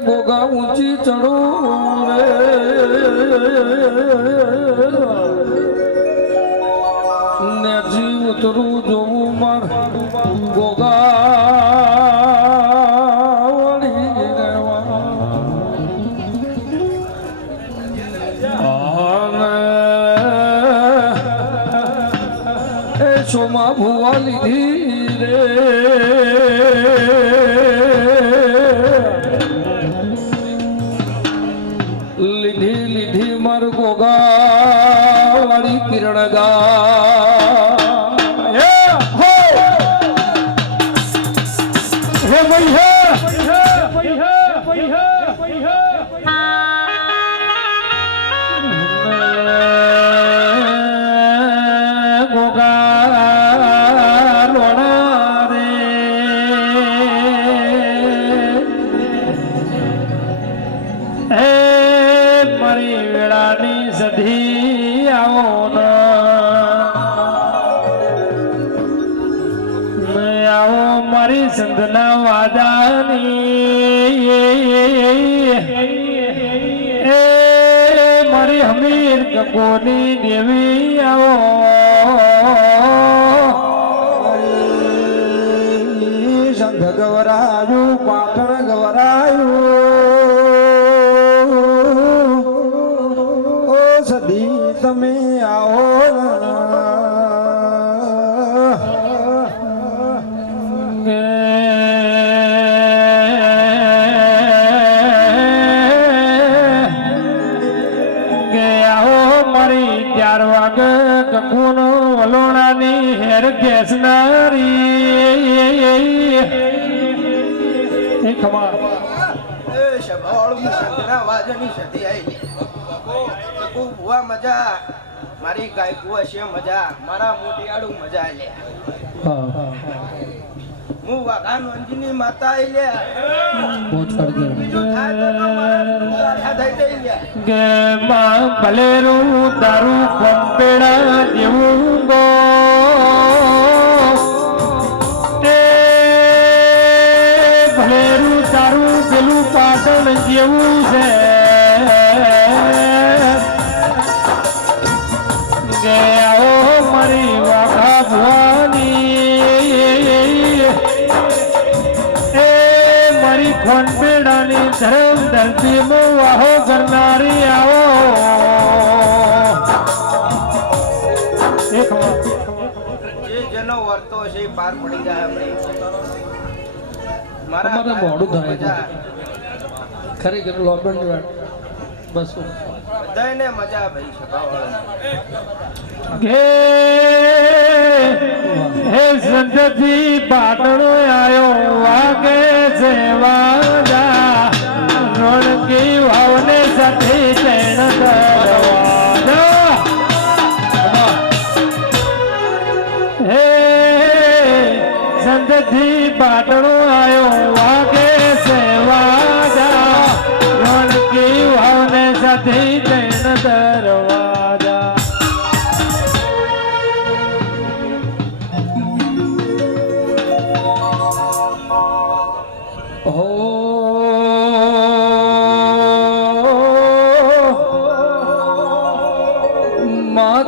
ગોગા ઊંચી ચડું રે નેજી ઉતરું જોવું માર ગોગા સોમા ભુવા લીધી રે લીધી લીધી માર ગોગા વાળી કિરણ ગા હે ભાઈ હે સધી આવો આવો મારી સંતના વાદાની એ મારી હમીર કકોની દેવી આવો સંઘ ગવરાયું પાટણ ગવરાયું ઓ સદી તમે આવો વલોણાની હેર ખેંચનારી ખબર એ શભાવાળું શંકના વાજની સતી આવી કકુ ભુવા મજા મારી ગાયકુ હશે મજા મારા મોટિયાળું મજા લે હું વાઘાન વંજીની માતા આવી લે બીજું થાય તો મારા થઈ જઈ લે કે માં ભલેરું દારૂ પંપેડા જેવું ગો ભલેરું દારૂ પેલું પાટણ જેવું છે કે આવો મારી વાઘા ભુવાની એ મારી ખોનપેડાની ધરમ ધરતીમાં વાહો કરનારી આવો જે જેનો વર્તો છે એ પાર પડી જાય આપણે અમારે મોડું થાય છે. ખરેખર લોબન બસ બધાને મજા ભાઈ શભાવાળા હે હે સંતથી પાટણો આયો વાગે છે વાજા રોણકી વાવને સાથે ચૈણ દરવાજા હે સંતથી પાટણો આયો વાગે છે વાજા રોણકી વાવને સાથે ચૈણ દરવાજા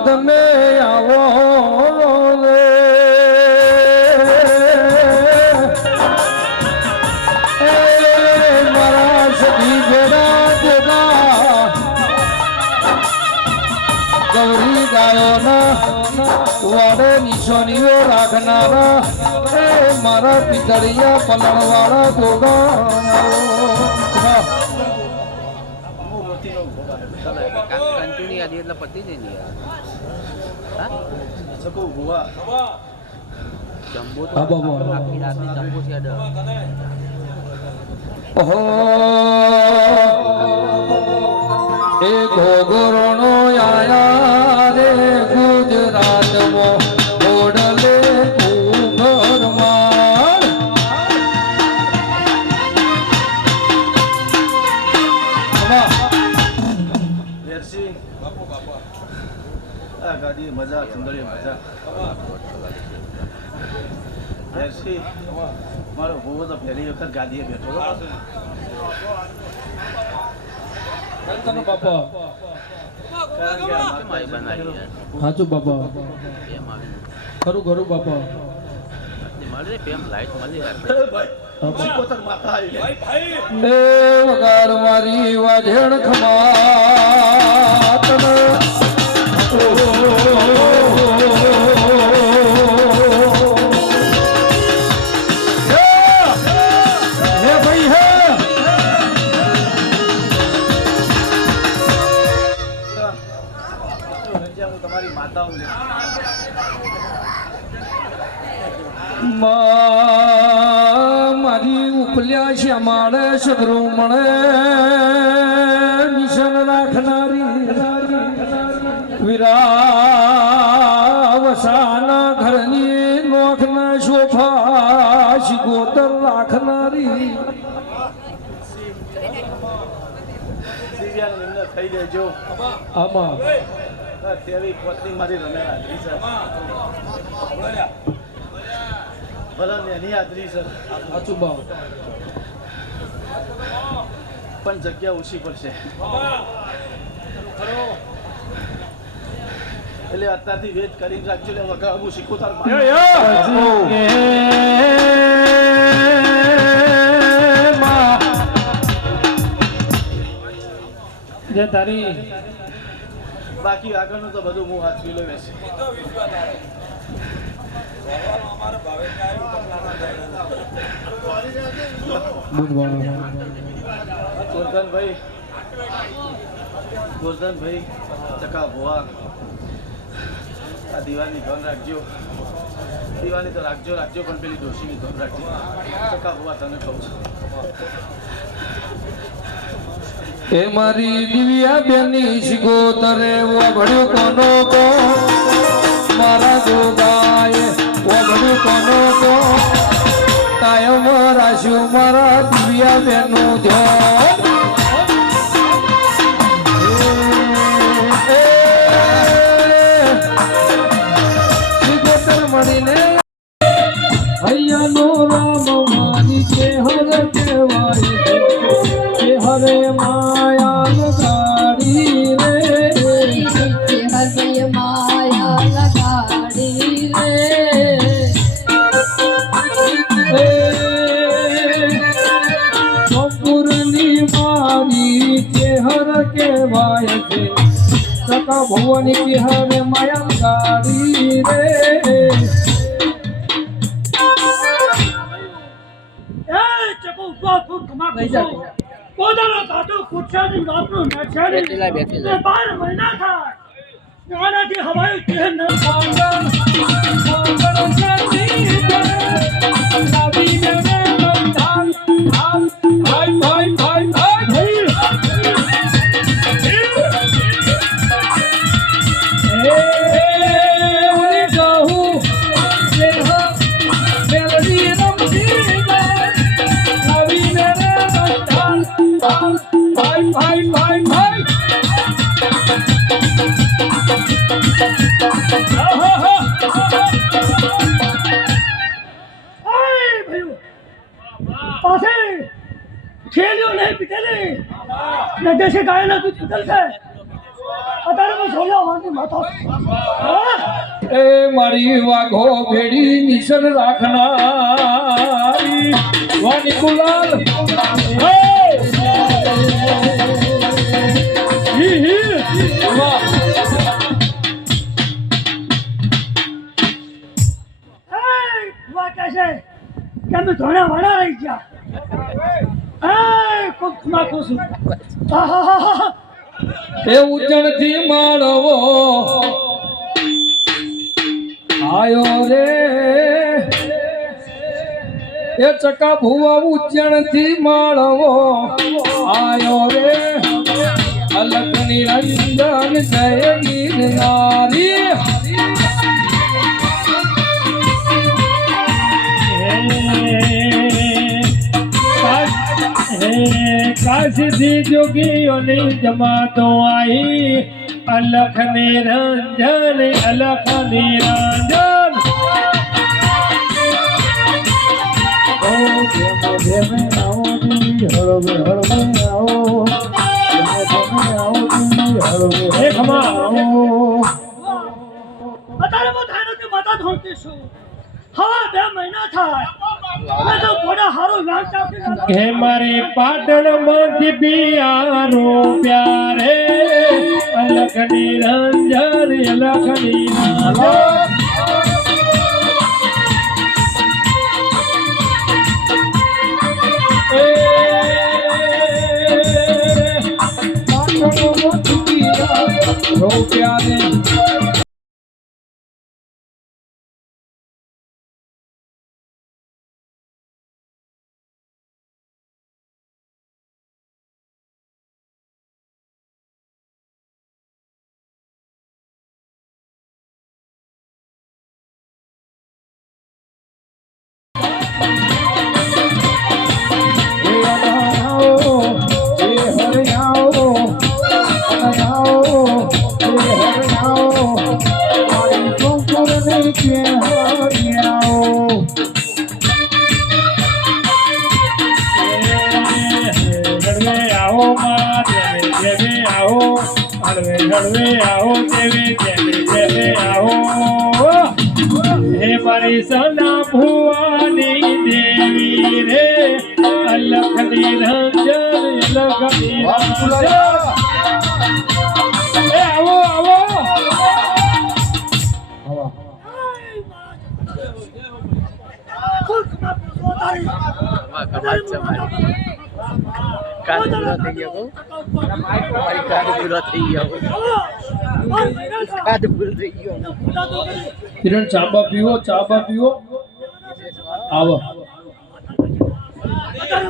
તમે આવો રે મારા સખી જેડા જેડા ગૌરી ગાયોના વાડે નિશાનીઓ રાખનારા એ મારા પિતળિયા પલણવાળા ગોગા એ ઘોઘરોનો આયા રે ગુજરાતમાં ઓડલે ઘરમાં આ ગાડી મજા સુંદરી મજા એસી મારો ભૂવો તો પહેલી વખત ગાડીએ બેઠો બાપા હાચું બાપા ખરું ખરું બાપા એ વગાડ મારી વાજણ ખમાત તમારી માતાઓ લે મારી ઉપલ્યા છે અમારે સગરું મળે મિશન રાખનારી વિરાવસાના ઘરની નોખના સોફા શિગોતર રાખનારી દિવ્યાને નિમ્ન થઈ લેજો આમાં તેવી પત્ની મારી રમેલા ભલે એની હાજરી છે સાચું બાપ પણ જગ્યા ઓછી પડશે એટલે અત્યારથી વેચ કરીને રાખજો ને વગર હું શીખું તાર જે તારી બાકી આગળનું તો બધું હું હાથવી લઉં બેસી ગોરધનભાઈ ચકા ભુવા આ દીવાની ધન રાખજો દીવાની તો રાખજો પણ પેલી ડોશીની ધન રાખજો ચકા ભુવા તને કહું છું એ મારી દિવ્યા બેની શિકોતરે વગડ્યું કોનો કો મારા ગોગાએ વગડ્યું કોનો કો કાયમ રાખ્યું મારા દિવ્યા બેનું ધ્યાન શિકોતર મળીને હૈયાનો રામ મારી કે હર કહેવાય કે હરે માયા લગાડી રે હૃદય માયા લગાડી રે સોમપુરની મારી ચેહર કહેવાય છે સકા ભુવની ચેહરે માયા લગાડી રે પોતાનો કાઢો કુછાની બાપનું નચાડી 12 મહિના થાય નાનાથી હવાઈ ટ્રેન ન પાંગણ જતી લાવી ને બંધાન ભાઈ ભાઈ ભાઈ ભાઈ ઉની કહું ચેહર મેલડી રમતી લાવી ને બંધાન ભાઈ ભાઈ ભાઈ ભાઈ પાસે છેલ્યો નહીં પીતેલી ને દેશી ગાયના દૂધ પીતેલ છે અત્યારે હું છોડ્યો વાંકી માથા એ મારી વાઘો ભેડી નિશન રાખનારી વાની ગુલાલ કહે છે કે અમે ધોણા વાળા રહી ગયા ખૂબ ખુમાખું છું એ ઉજણ થી માળવો આયો રે એ ચકા ભુવા ઉજણ થી માળવો આયો રે અલખ નિરંજન જય ગિરનારી કાશી જોગીઓની જમાતો આવી અલખ નિરંજન અલખ નિરંજન અત્યારે હું થાય નથી માતા ધોતી છું હવા 2 મહિના થાય મેં તો ઘોડા હારો હે મારે પાટણ માંથી પિયારો પ્યારે અલખ નિરંજન અલખ નિરંજન પ્યારે આવો હળવે આવો દેવી દેવી દેવે આવો હે મારી સના ભુવાની દેવી રે અલખની રંજન અલખની રંજન એ આવો આવો કિરણ ચાબા પીવો આવો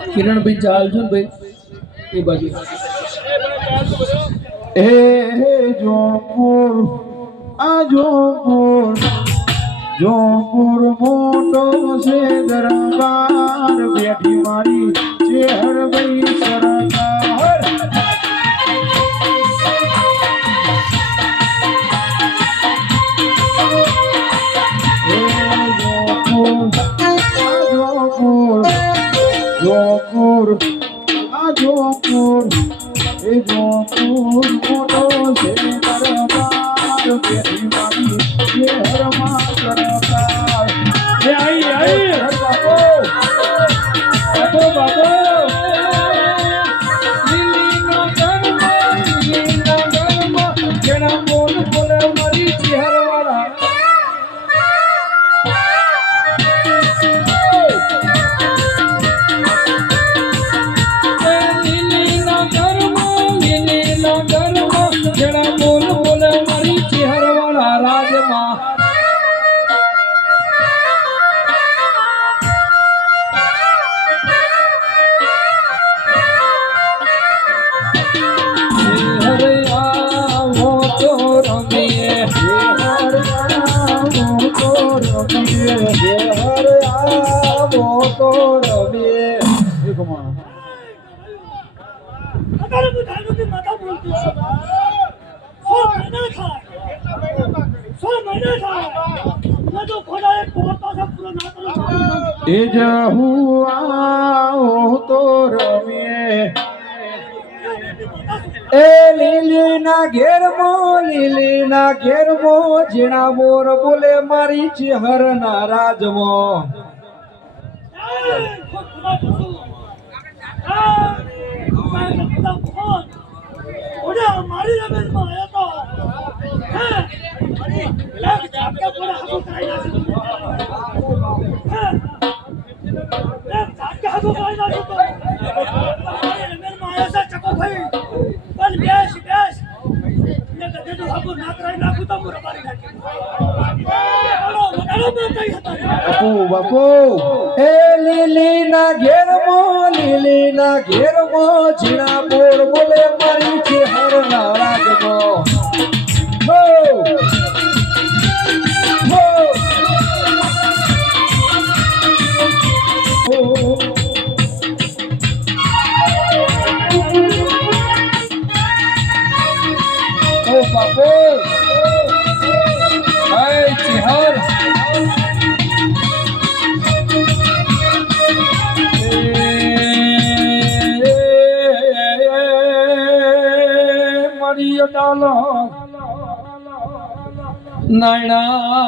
કિરણભાઈ ચાલજો ને ભાઈ એ બાજુ એ જોપુર આ જોપુર મોટો છે દરબાર બેઠી મારી ચેહર ભાઈ સરકાર જોપુર એ જોપુર મોટો છે દરબાર બેઠી મારી ચેહર માં સરકાર એ આઈ બાપો લીલીનો ગરમ જેના બોલ બોલે મારી ચહેરવાળા લીલીનો ગરમ જેના બોલ બોલે મારી ચહેરવાળા રાજમાં એ જહુઆ તો રમીએ એ લીલીના ઘેરમો જીણા મોર બોલે મારી ચેહરના રાજમો મારી રમેશમાં બાપુ એ લીલીના ઘેરમો જીણા મોર બોલે મારી ચેહરના રાજમો હો બાપુ ચેહર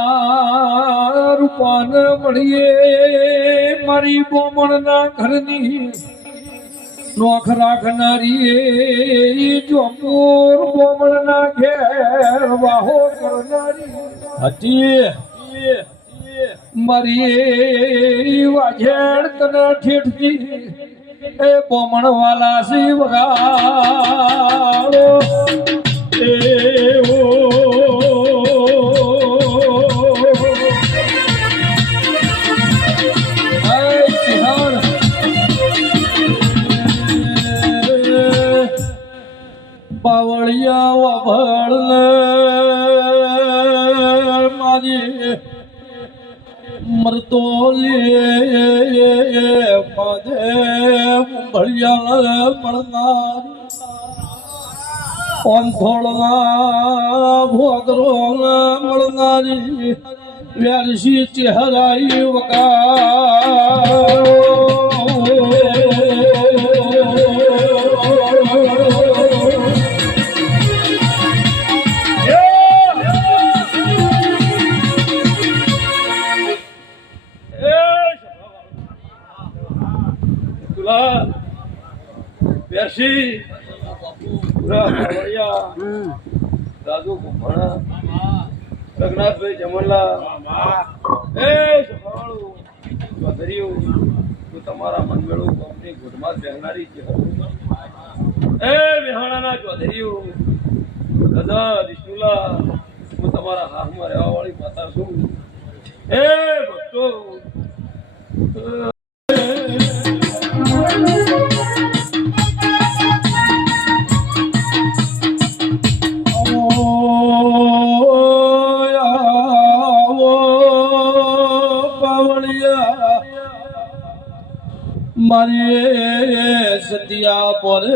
નાયણા રૂપાન મળીએ મારી બોમણના ઘરની નોખ રાખનારી જોપુર બોમણના ઘેર વાહો કરનારી હતી મારી વાજેડ તને ઠેઠથી એ બોમણ વાલા સી વગાડો બાવળિયા વભળ મારી મરતો લે પાદે ભળિયા મળનાર ઓંથોળના ભોગરો મળનારી વ્યારસી ચહેરાઈ વકા વેરશી દાદુ ભણા રઘનાથભાઈ જમણલા એ સફાળું ચૌધરીઓ તું તમારા મનમેળું કંપની ગુટમાં બેહનારી છે એ વિહાણાના ચૌધરીઓ દાદા વિષ્ણુલા હું તમારા હાથમાં રહેવા વાળી માતા છું એ ભક્તો મારે સતિયા પોરે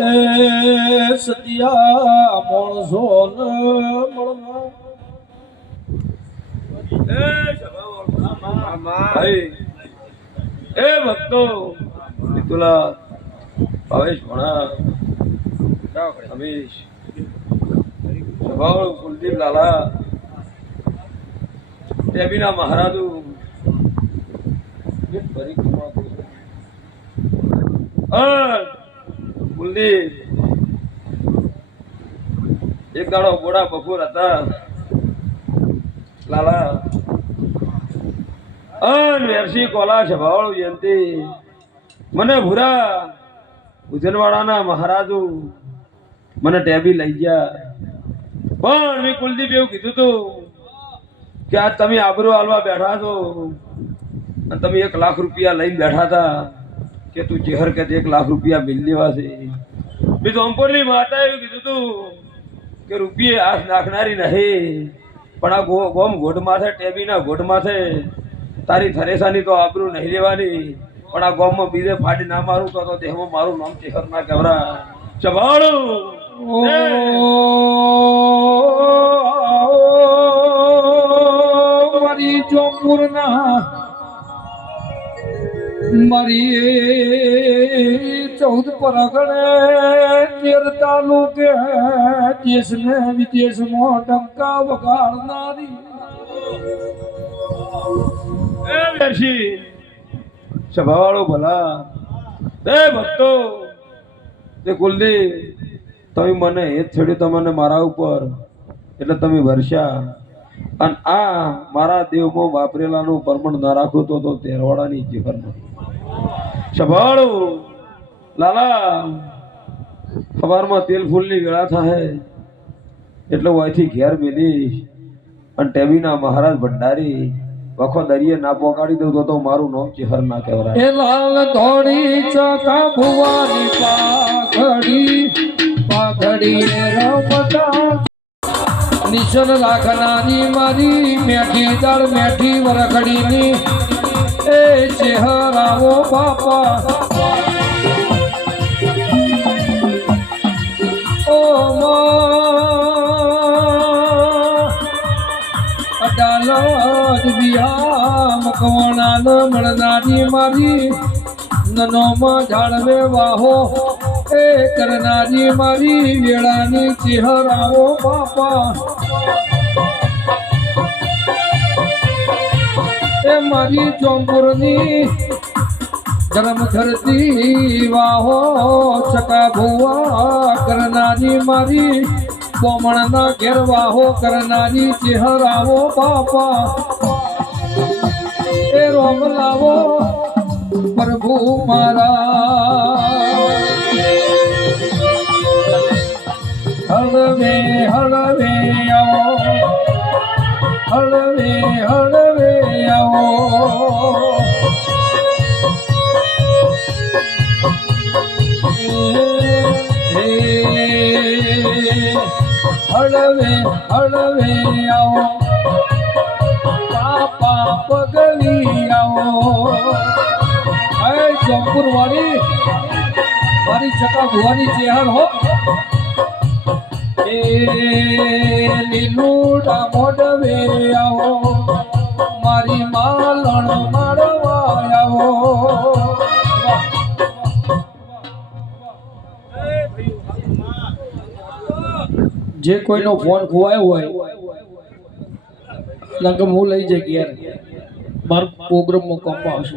સતિયા મોણસો મળવા ભાઈ એ ભક્તો મિતુલા ભાવેશ ભણા રમેશ સ્વભાવ કુલદીપ લાલા ટેબીના મહારાજુ પરિક્રમા કુલદીપ એક દાડો ગોડા બપોર હતા લાલા વેરસી કોલા સ્વભાવ જયંતી મને ભૂરા ઉજનવાડાના મહારાજુ મને ટેબી લઈ ગયા પણ મેં કુલદીપ એવું કીધું તું કે આજ તમે આબરૂ હાલવા બેઠા છો અને તમે 1 લાખ રૂપિયા લઈને બેઠા હતા કે તું ચેહર કે 1 લાખ રૂપિયા મિલ લેવા છે બીજું અંપોરની માતા એવું કીધું તું કે રૂપિયે હાથ નાખનારી નહીં પણ આ ગોમ ગોઢમાં છે ટેબીના ગોઢમાં છે તારી થરેસાની તો આબરૂ નહીં લેવાની પણ આ ગોમમાં બીજે ફાડી ના મારું તો દેહમાં મારું નામ ચેહર ના કહેવરા ચબાળું મારી જોમપુરના મારી 14 પરગણે 13 તાલુકે દેશને વિદેશમાં ડંકા વગાડનારી સભાવાળો ભલા તે ભક્તો તે કુલદીપ તમે મને એ જ છેડ્યું તમને મારા ઉપર એટલે તમે વર્ષા અને આ મારા દેવમાં વાપરેલાનું પરમણ ના રાખો તો તેરવાડાની જીવન નથી સભાળું લાલા સવારમાં તેલ ફૂલની વેળા થાય એટલે હું અહીંથી ઘેર મેલીશ અને ટેબીના મહારાજ ભંડારી વખો દરિયે ના પોકાડી દઉં તો મારું નામ ચેહર ના કહેવાય એ લાલ ધોળી ચકા ભુવાની પાઘડી રમતા નિશન રાખનારી મારી મેઠી દાળ મેઠી વરખડીની એ ચેહરાવો બાપા ઓ અડાલત બિયા મકવાણા મળનારી મારી નનોમાં જાળવે વાહો એ કરનારી મારી વેળાની ચેહરાવો બાપા એ મારી ચોંપુરની જન્મ ધરતી વાહો ચકા ભુવા કરનારી મારી કોમણના ઘેર વાહો કરનારી ચેહરાવો બાપા એ રોમ લાવો પ્રભુ મારા હળવે હળવે આવો હળવે હળવે આવો હળવે હળવે આવો પાપા પગલી આવો હે ચોંપુર વાળી મારી ચકા ભુવાની ચેહર હો એ લીલુડા મોડવે આવો મારી માલણ મારવા આવો જે કોઈનો ફોન ખોવાયો હોય લંગ હું લઈ જઈ ઘેર મારો પ્રોગ્રામમાં કામ આવશે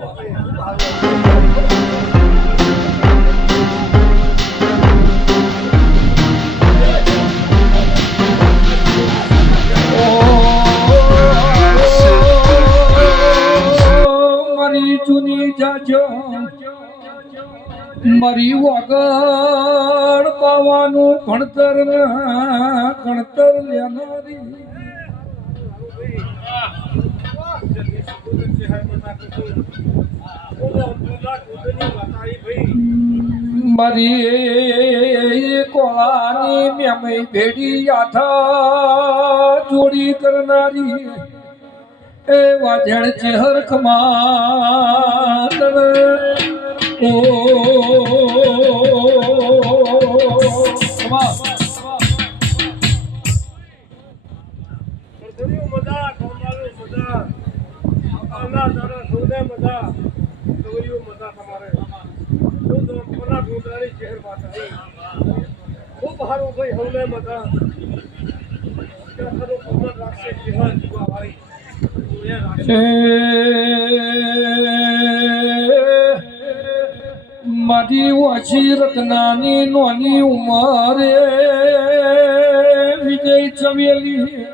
મારી વગર પાવાનું ભણતર ગણતર લેનારી મારી કોળાની મેમઈ ભેડી આથા જોડી કરનારી એ વાજણ ચેહર ખમાન ઓ ખૂબ સારું ભાઈ હવલે મજા રાખશે ચેહર જીવા ભાઈ મારી ઓછી રત્નાની નોની ઉંમરે વિજય ચવેલી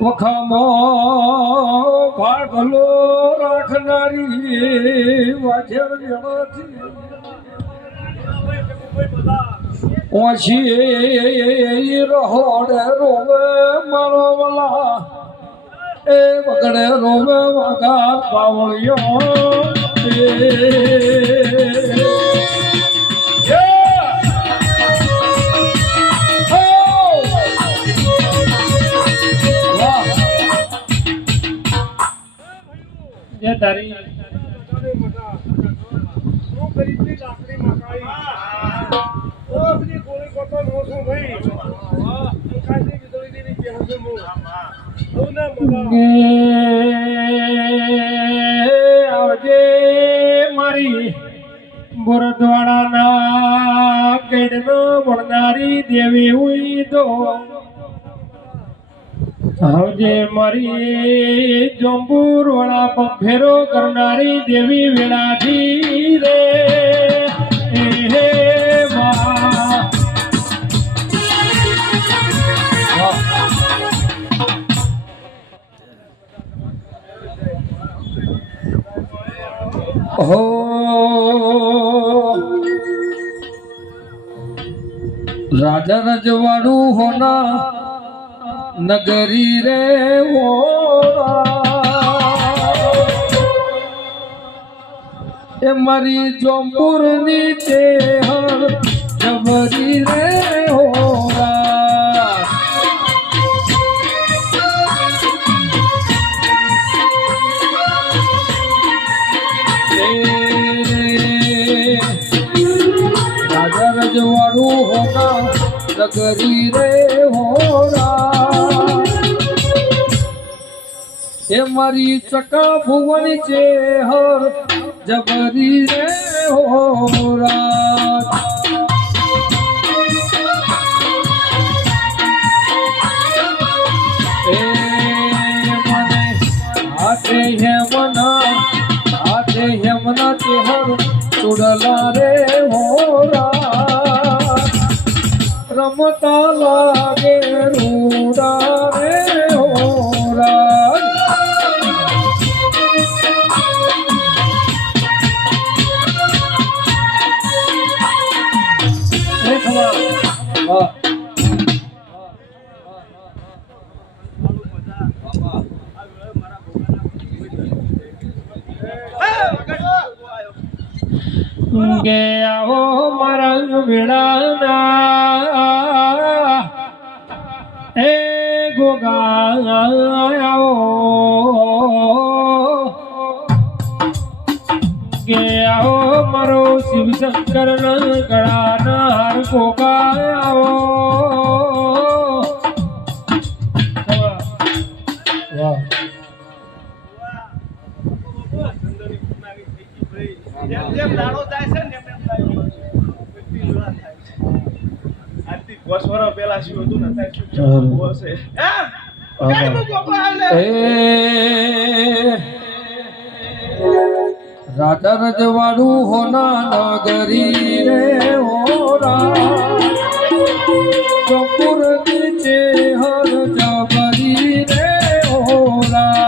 વખામાં ભાગલો રાખનારી વાજર વેળાથી ઓછી રહોડ રોવે મારો વલા એ વગડે રોવે વગા પાવળિયો તારી આવજે મારી ગુરદ્વારાના ગેડનો વળનારી દેવી હુઈ તો આવજે મારી જોંબુર વાળા પફેરો કરનારી દેવી વેળાથી રે હે હો રાજા રજવાડું હોના નગરી રે હો એ મારી જોમપુર ની ચેહર જબરી રે હો રાજા રજવાડું હોના નગરી રે હોરા એ મારી ચકા ભુવન ચેહર જબરી રે હોરા એ મને હાથે હેમના ચેહર ચુડલા રે હોરા રમતા લાગે રૂડા રે હોરા કે આવો મારા વેળાના એ ગોગા આવો કે આવો મારો શિવશંકર ના ગળાના હાર ગોગા આવો વાહ જેમ દાડો જાય છે ને આજથી 10 વર્ષ પહેલા શું હતું ને રાજા રજવાડું હોના નગરી રે હોરા કપૂર નીચે હર જબરી રે હોરા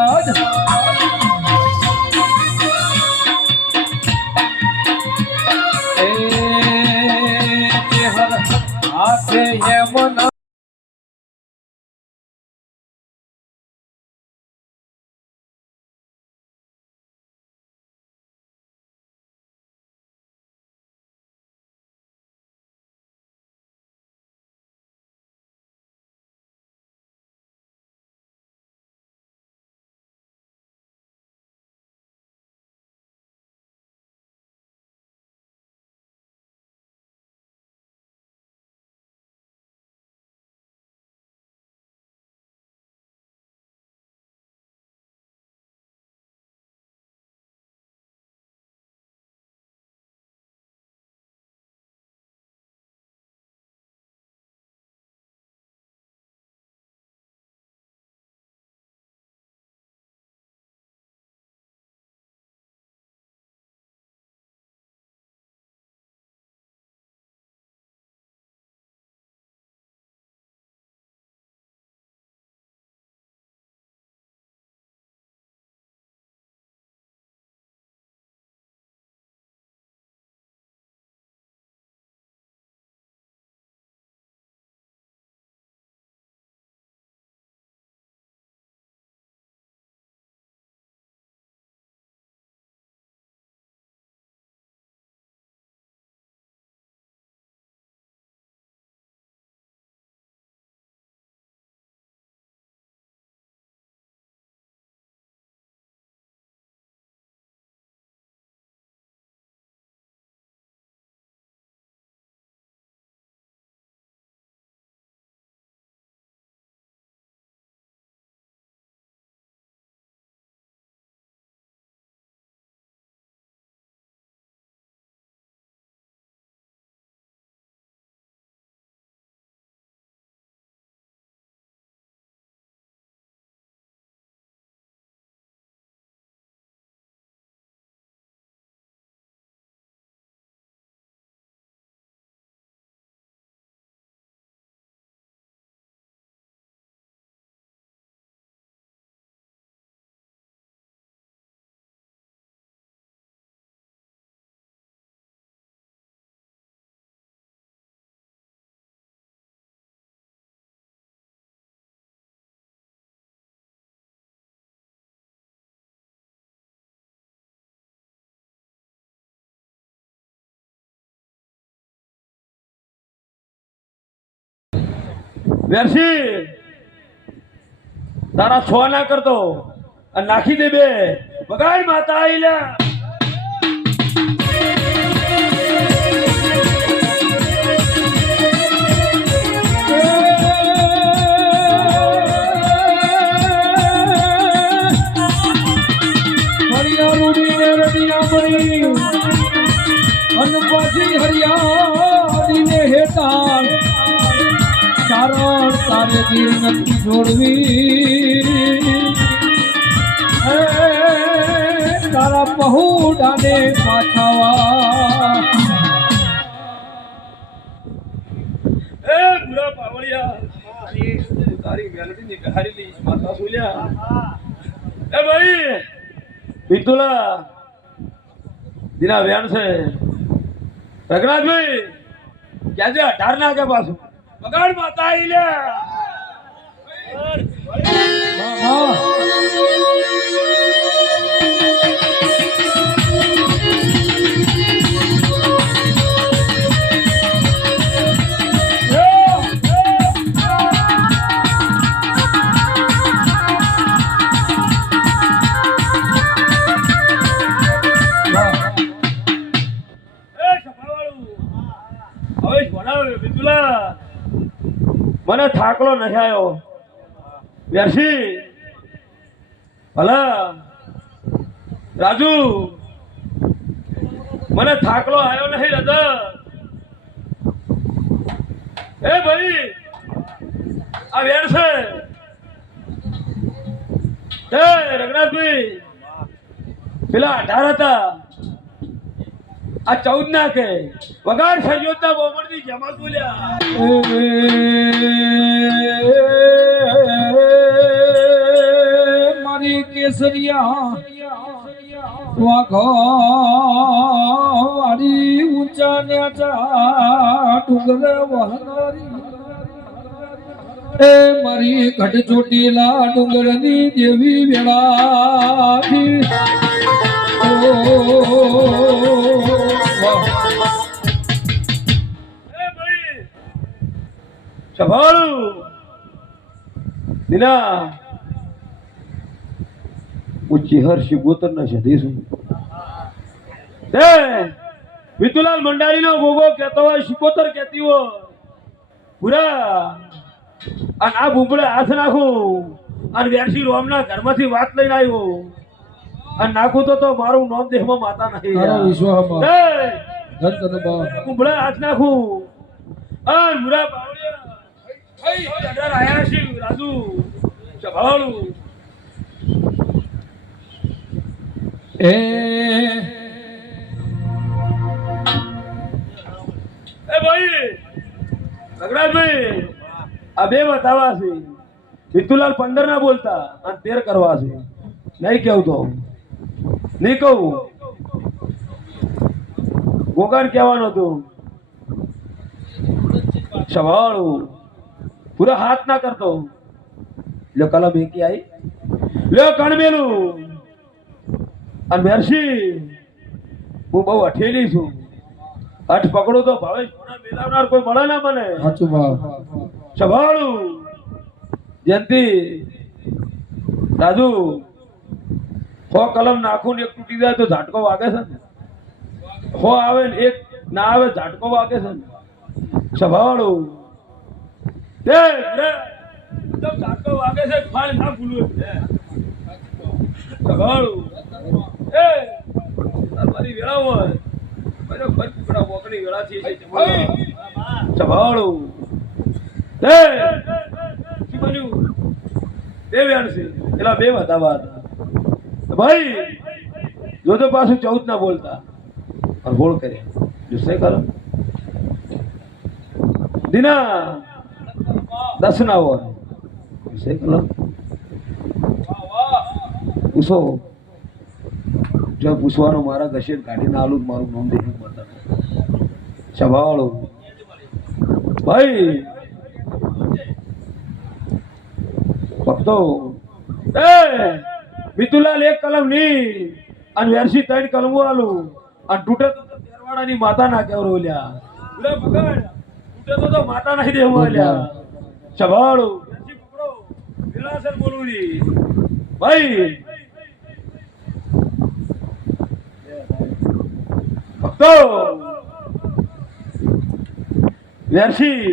વેરસી તારા છો ના કરતો અને નાખી દે બે બગાડ માતા આઈ લે હરિયાળીને હેતા કારણ તારે દિલ નથી છોડવી તારા પહોડાને પાછાવા એ બુરા પાવળિયા તારી મેલડી ની ગહારી લી માતા સુલ્યા એ ભાઈ બિતુલા દિના વેણ છે રઘનાથભાઈ ક્યાં છે 18 ના કે પાછું બગાડ માતા આઈ લે મને થાકલો નહીં આવ્યો વેરસી ભલા રાજુ મને થાકલો આવ્યો નહીં રદ એ ભાઈ આ વેર છે એ રઘનાથભાઈ પેલા 18 હતા આ 14 ના કે વગાડ સૈયોદના બોમણની જમાત બોલ્યા મારી કેસરિયા વાઘાડી ઊંચા ન્યાચા ડુંગર વહનારી એ મારી ઘટ ચોટીલા ડુંગરની દેવી વેળાથી સંભાળું દીના હું ચેહર શિગોતર ના જધીશું એ વિતુલાલ મંડારી નો ગોગો કહેતો હોય શિકોતર કહેતી હોય પૂરા અને આ ભૂંગળે હાથ નાખું અને વેરસી રોમના ઘરમાંથી વાત લઈને આવ્યો અને નાખું તો મારું નામ દેહમાં માતા નહીં ભૂંગળે હાથ નાખું અને મુરા પાવડિયા આયા છે રાજુ સંભાળું એ ભાઈ નગરાજભાઈ આ બે બતાવા છે વિતુલાલ 15 ના બોલતા અને 13 કરવા છે નહીં કેવું તો નહીં કહું ગોગાન કહેવાનું હતું સંભાળું પૂરા હાથ ના કરતો લ્યો કલમ એકી આવી લ્યો કણમેલું અને મેરસી હું બહુ અઠેલી છું અઠ પકડું તો ભાવેશ મેલાવનાર કોઈ મળે ના મને સંભાળું જયંતી રાજુ હો કલમ નાખું ને એક તૂટી જાય તો ઝાટકો વાગે છે ને હો આવે ને એક ના આવે ઝાટકો વાગે છે ને સંભાળું ઝાટકો વાગે છે ફાળ ના ભૂલું સંભાળું એ તારી વેળા હોય સંભાળું પેલા બે હતા ભાઈ જો તો પાછું 14 ના બોલતા અને બોલ કરે જુસ્સે કરો દીના 10 ના હોય જુસ્સે કરો પૂછો જો પૂછવાનું મારા ઘસે કાઢીને આલું મારું નામ દેખું બતા સંભાળું ભાઈ ભક્તો એ મિતુલાલ એક કલમ ની અને વેરસી 3 કલમો આલું અને તૂટે તો તેરવાડાની માતા ના કેવરો લ્યા બોલે બગડ તૂટે તો માતા નહીં દેવા લ્યા સંભાળો બેસી પકડો વિલાસન બોલું જી ભાઈ ભક્તો વેરસી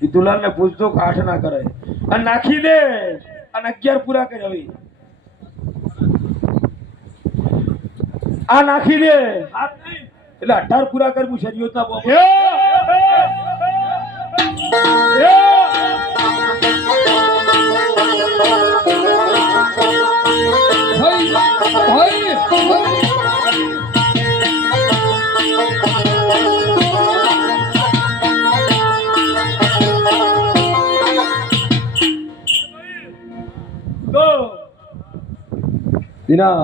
વિધુલાલ ને પૂછતો કાઠ ના કરે અને નાખી દે અને 11 પૂરા કરી હવે આ નાખી દે એટલે 18 પૂરા કરવું શરીયત ના બોલ તો દિના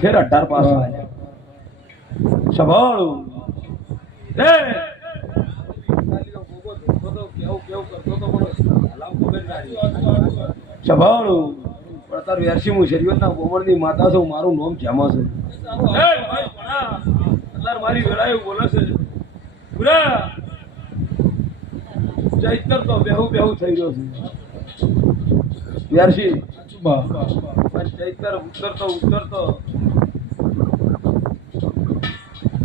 ફેર 18 પાસ આયા સંભાળું હે સંભાળું પણ તાર વેરસી હું શરીયતના ગોમડની માતા છું મારું નામ જેમા છે મારી વેળાએ બોલે છે પૂરા ચૈતર તો બેહુ થઈ ગયો છે વેરસી ચૈતર ઉતરતો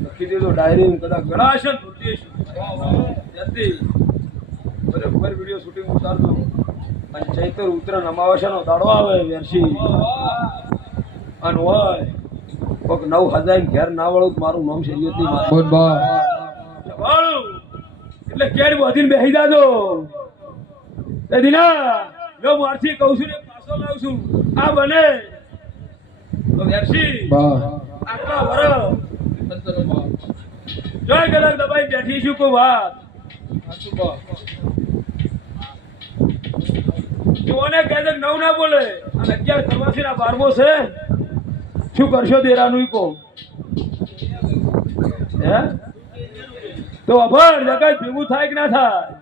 લખી દીધો ડાયરી કદાચ ઘણા હશે બરાબર વિડીયો શૂટિંગ ઉતારજો અને ચૈતર ઉત્તરાયણ અમાવાસ્યાનો દાડો આવે વેરસી અને હોય કોક 9000 ઘેર ના વળું મારું નામ શરીયતની એટલે કેડ વધીને બેસી જાજો એ દીના જો મારથી કહું છું ને પાછો લાવું છું આ બને તો વેરસી આટલા વરસ જોઈ ગલક દબાઈ બેઠી છું કો વાત જોને કહેજે 9 ના બોલે અને 11 કરવાસી ના 12મો છે શું કરશો દેરાનું કો હે તો અભર જગત ભેગું થાય કે ના થાય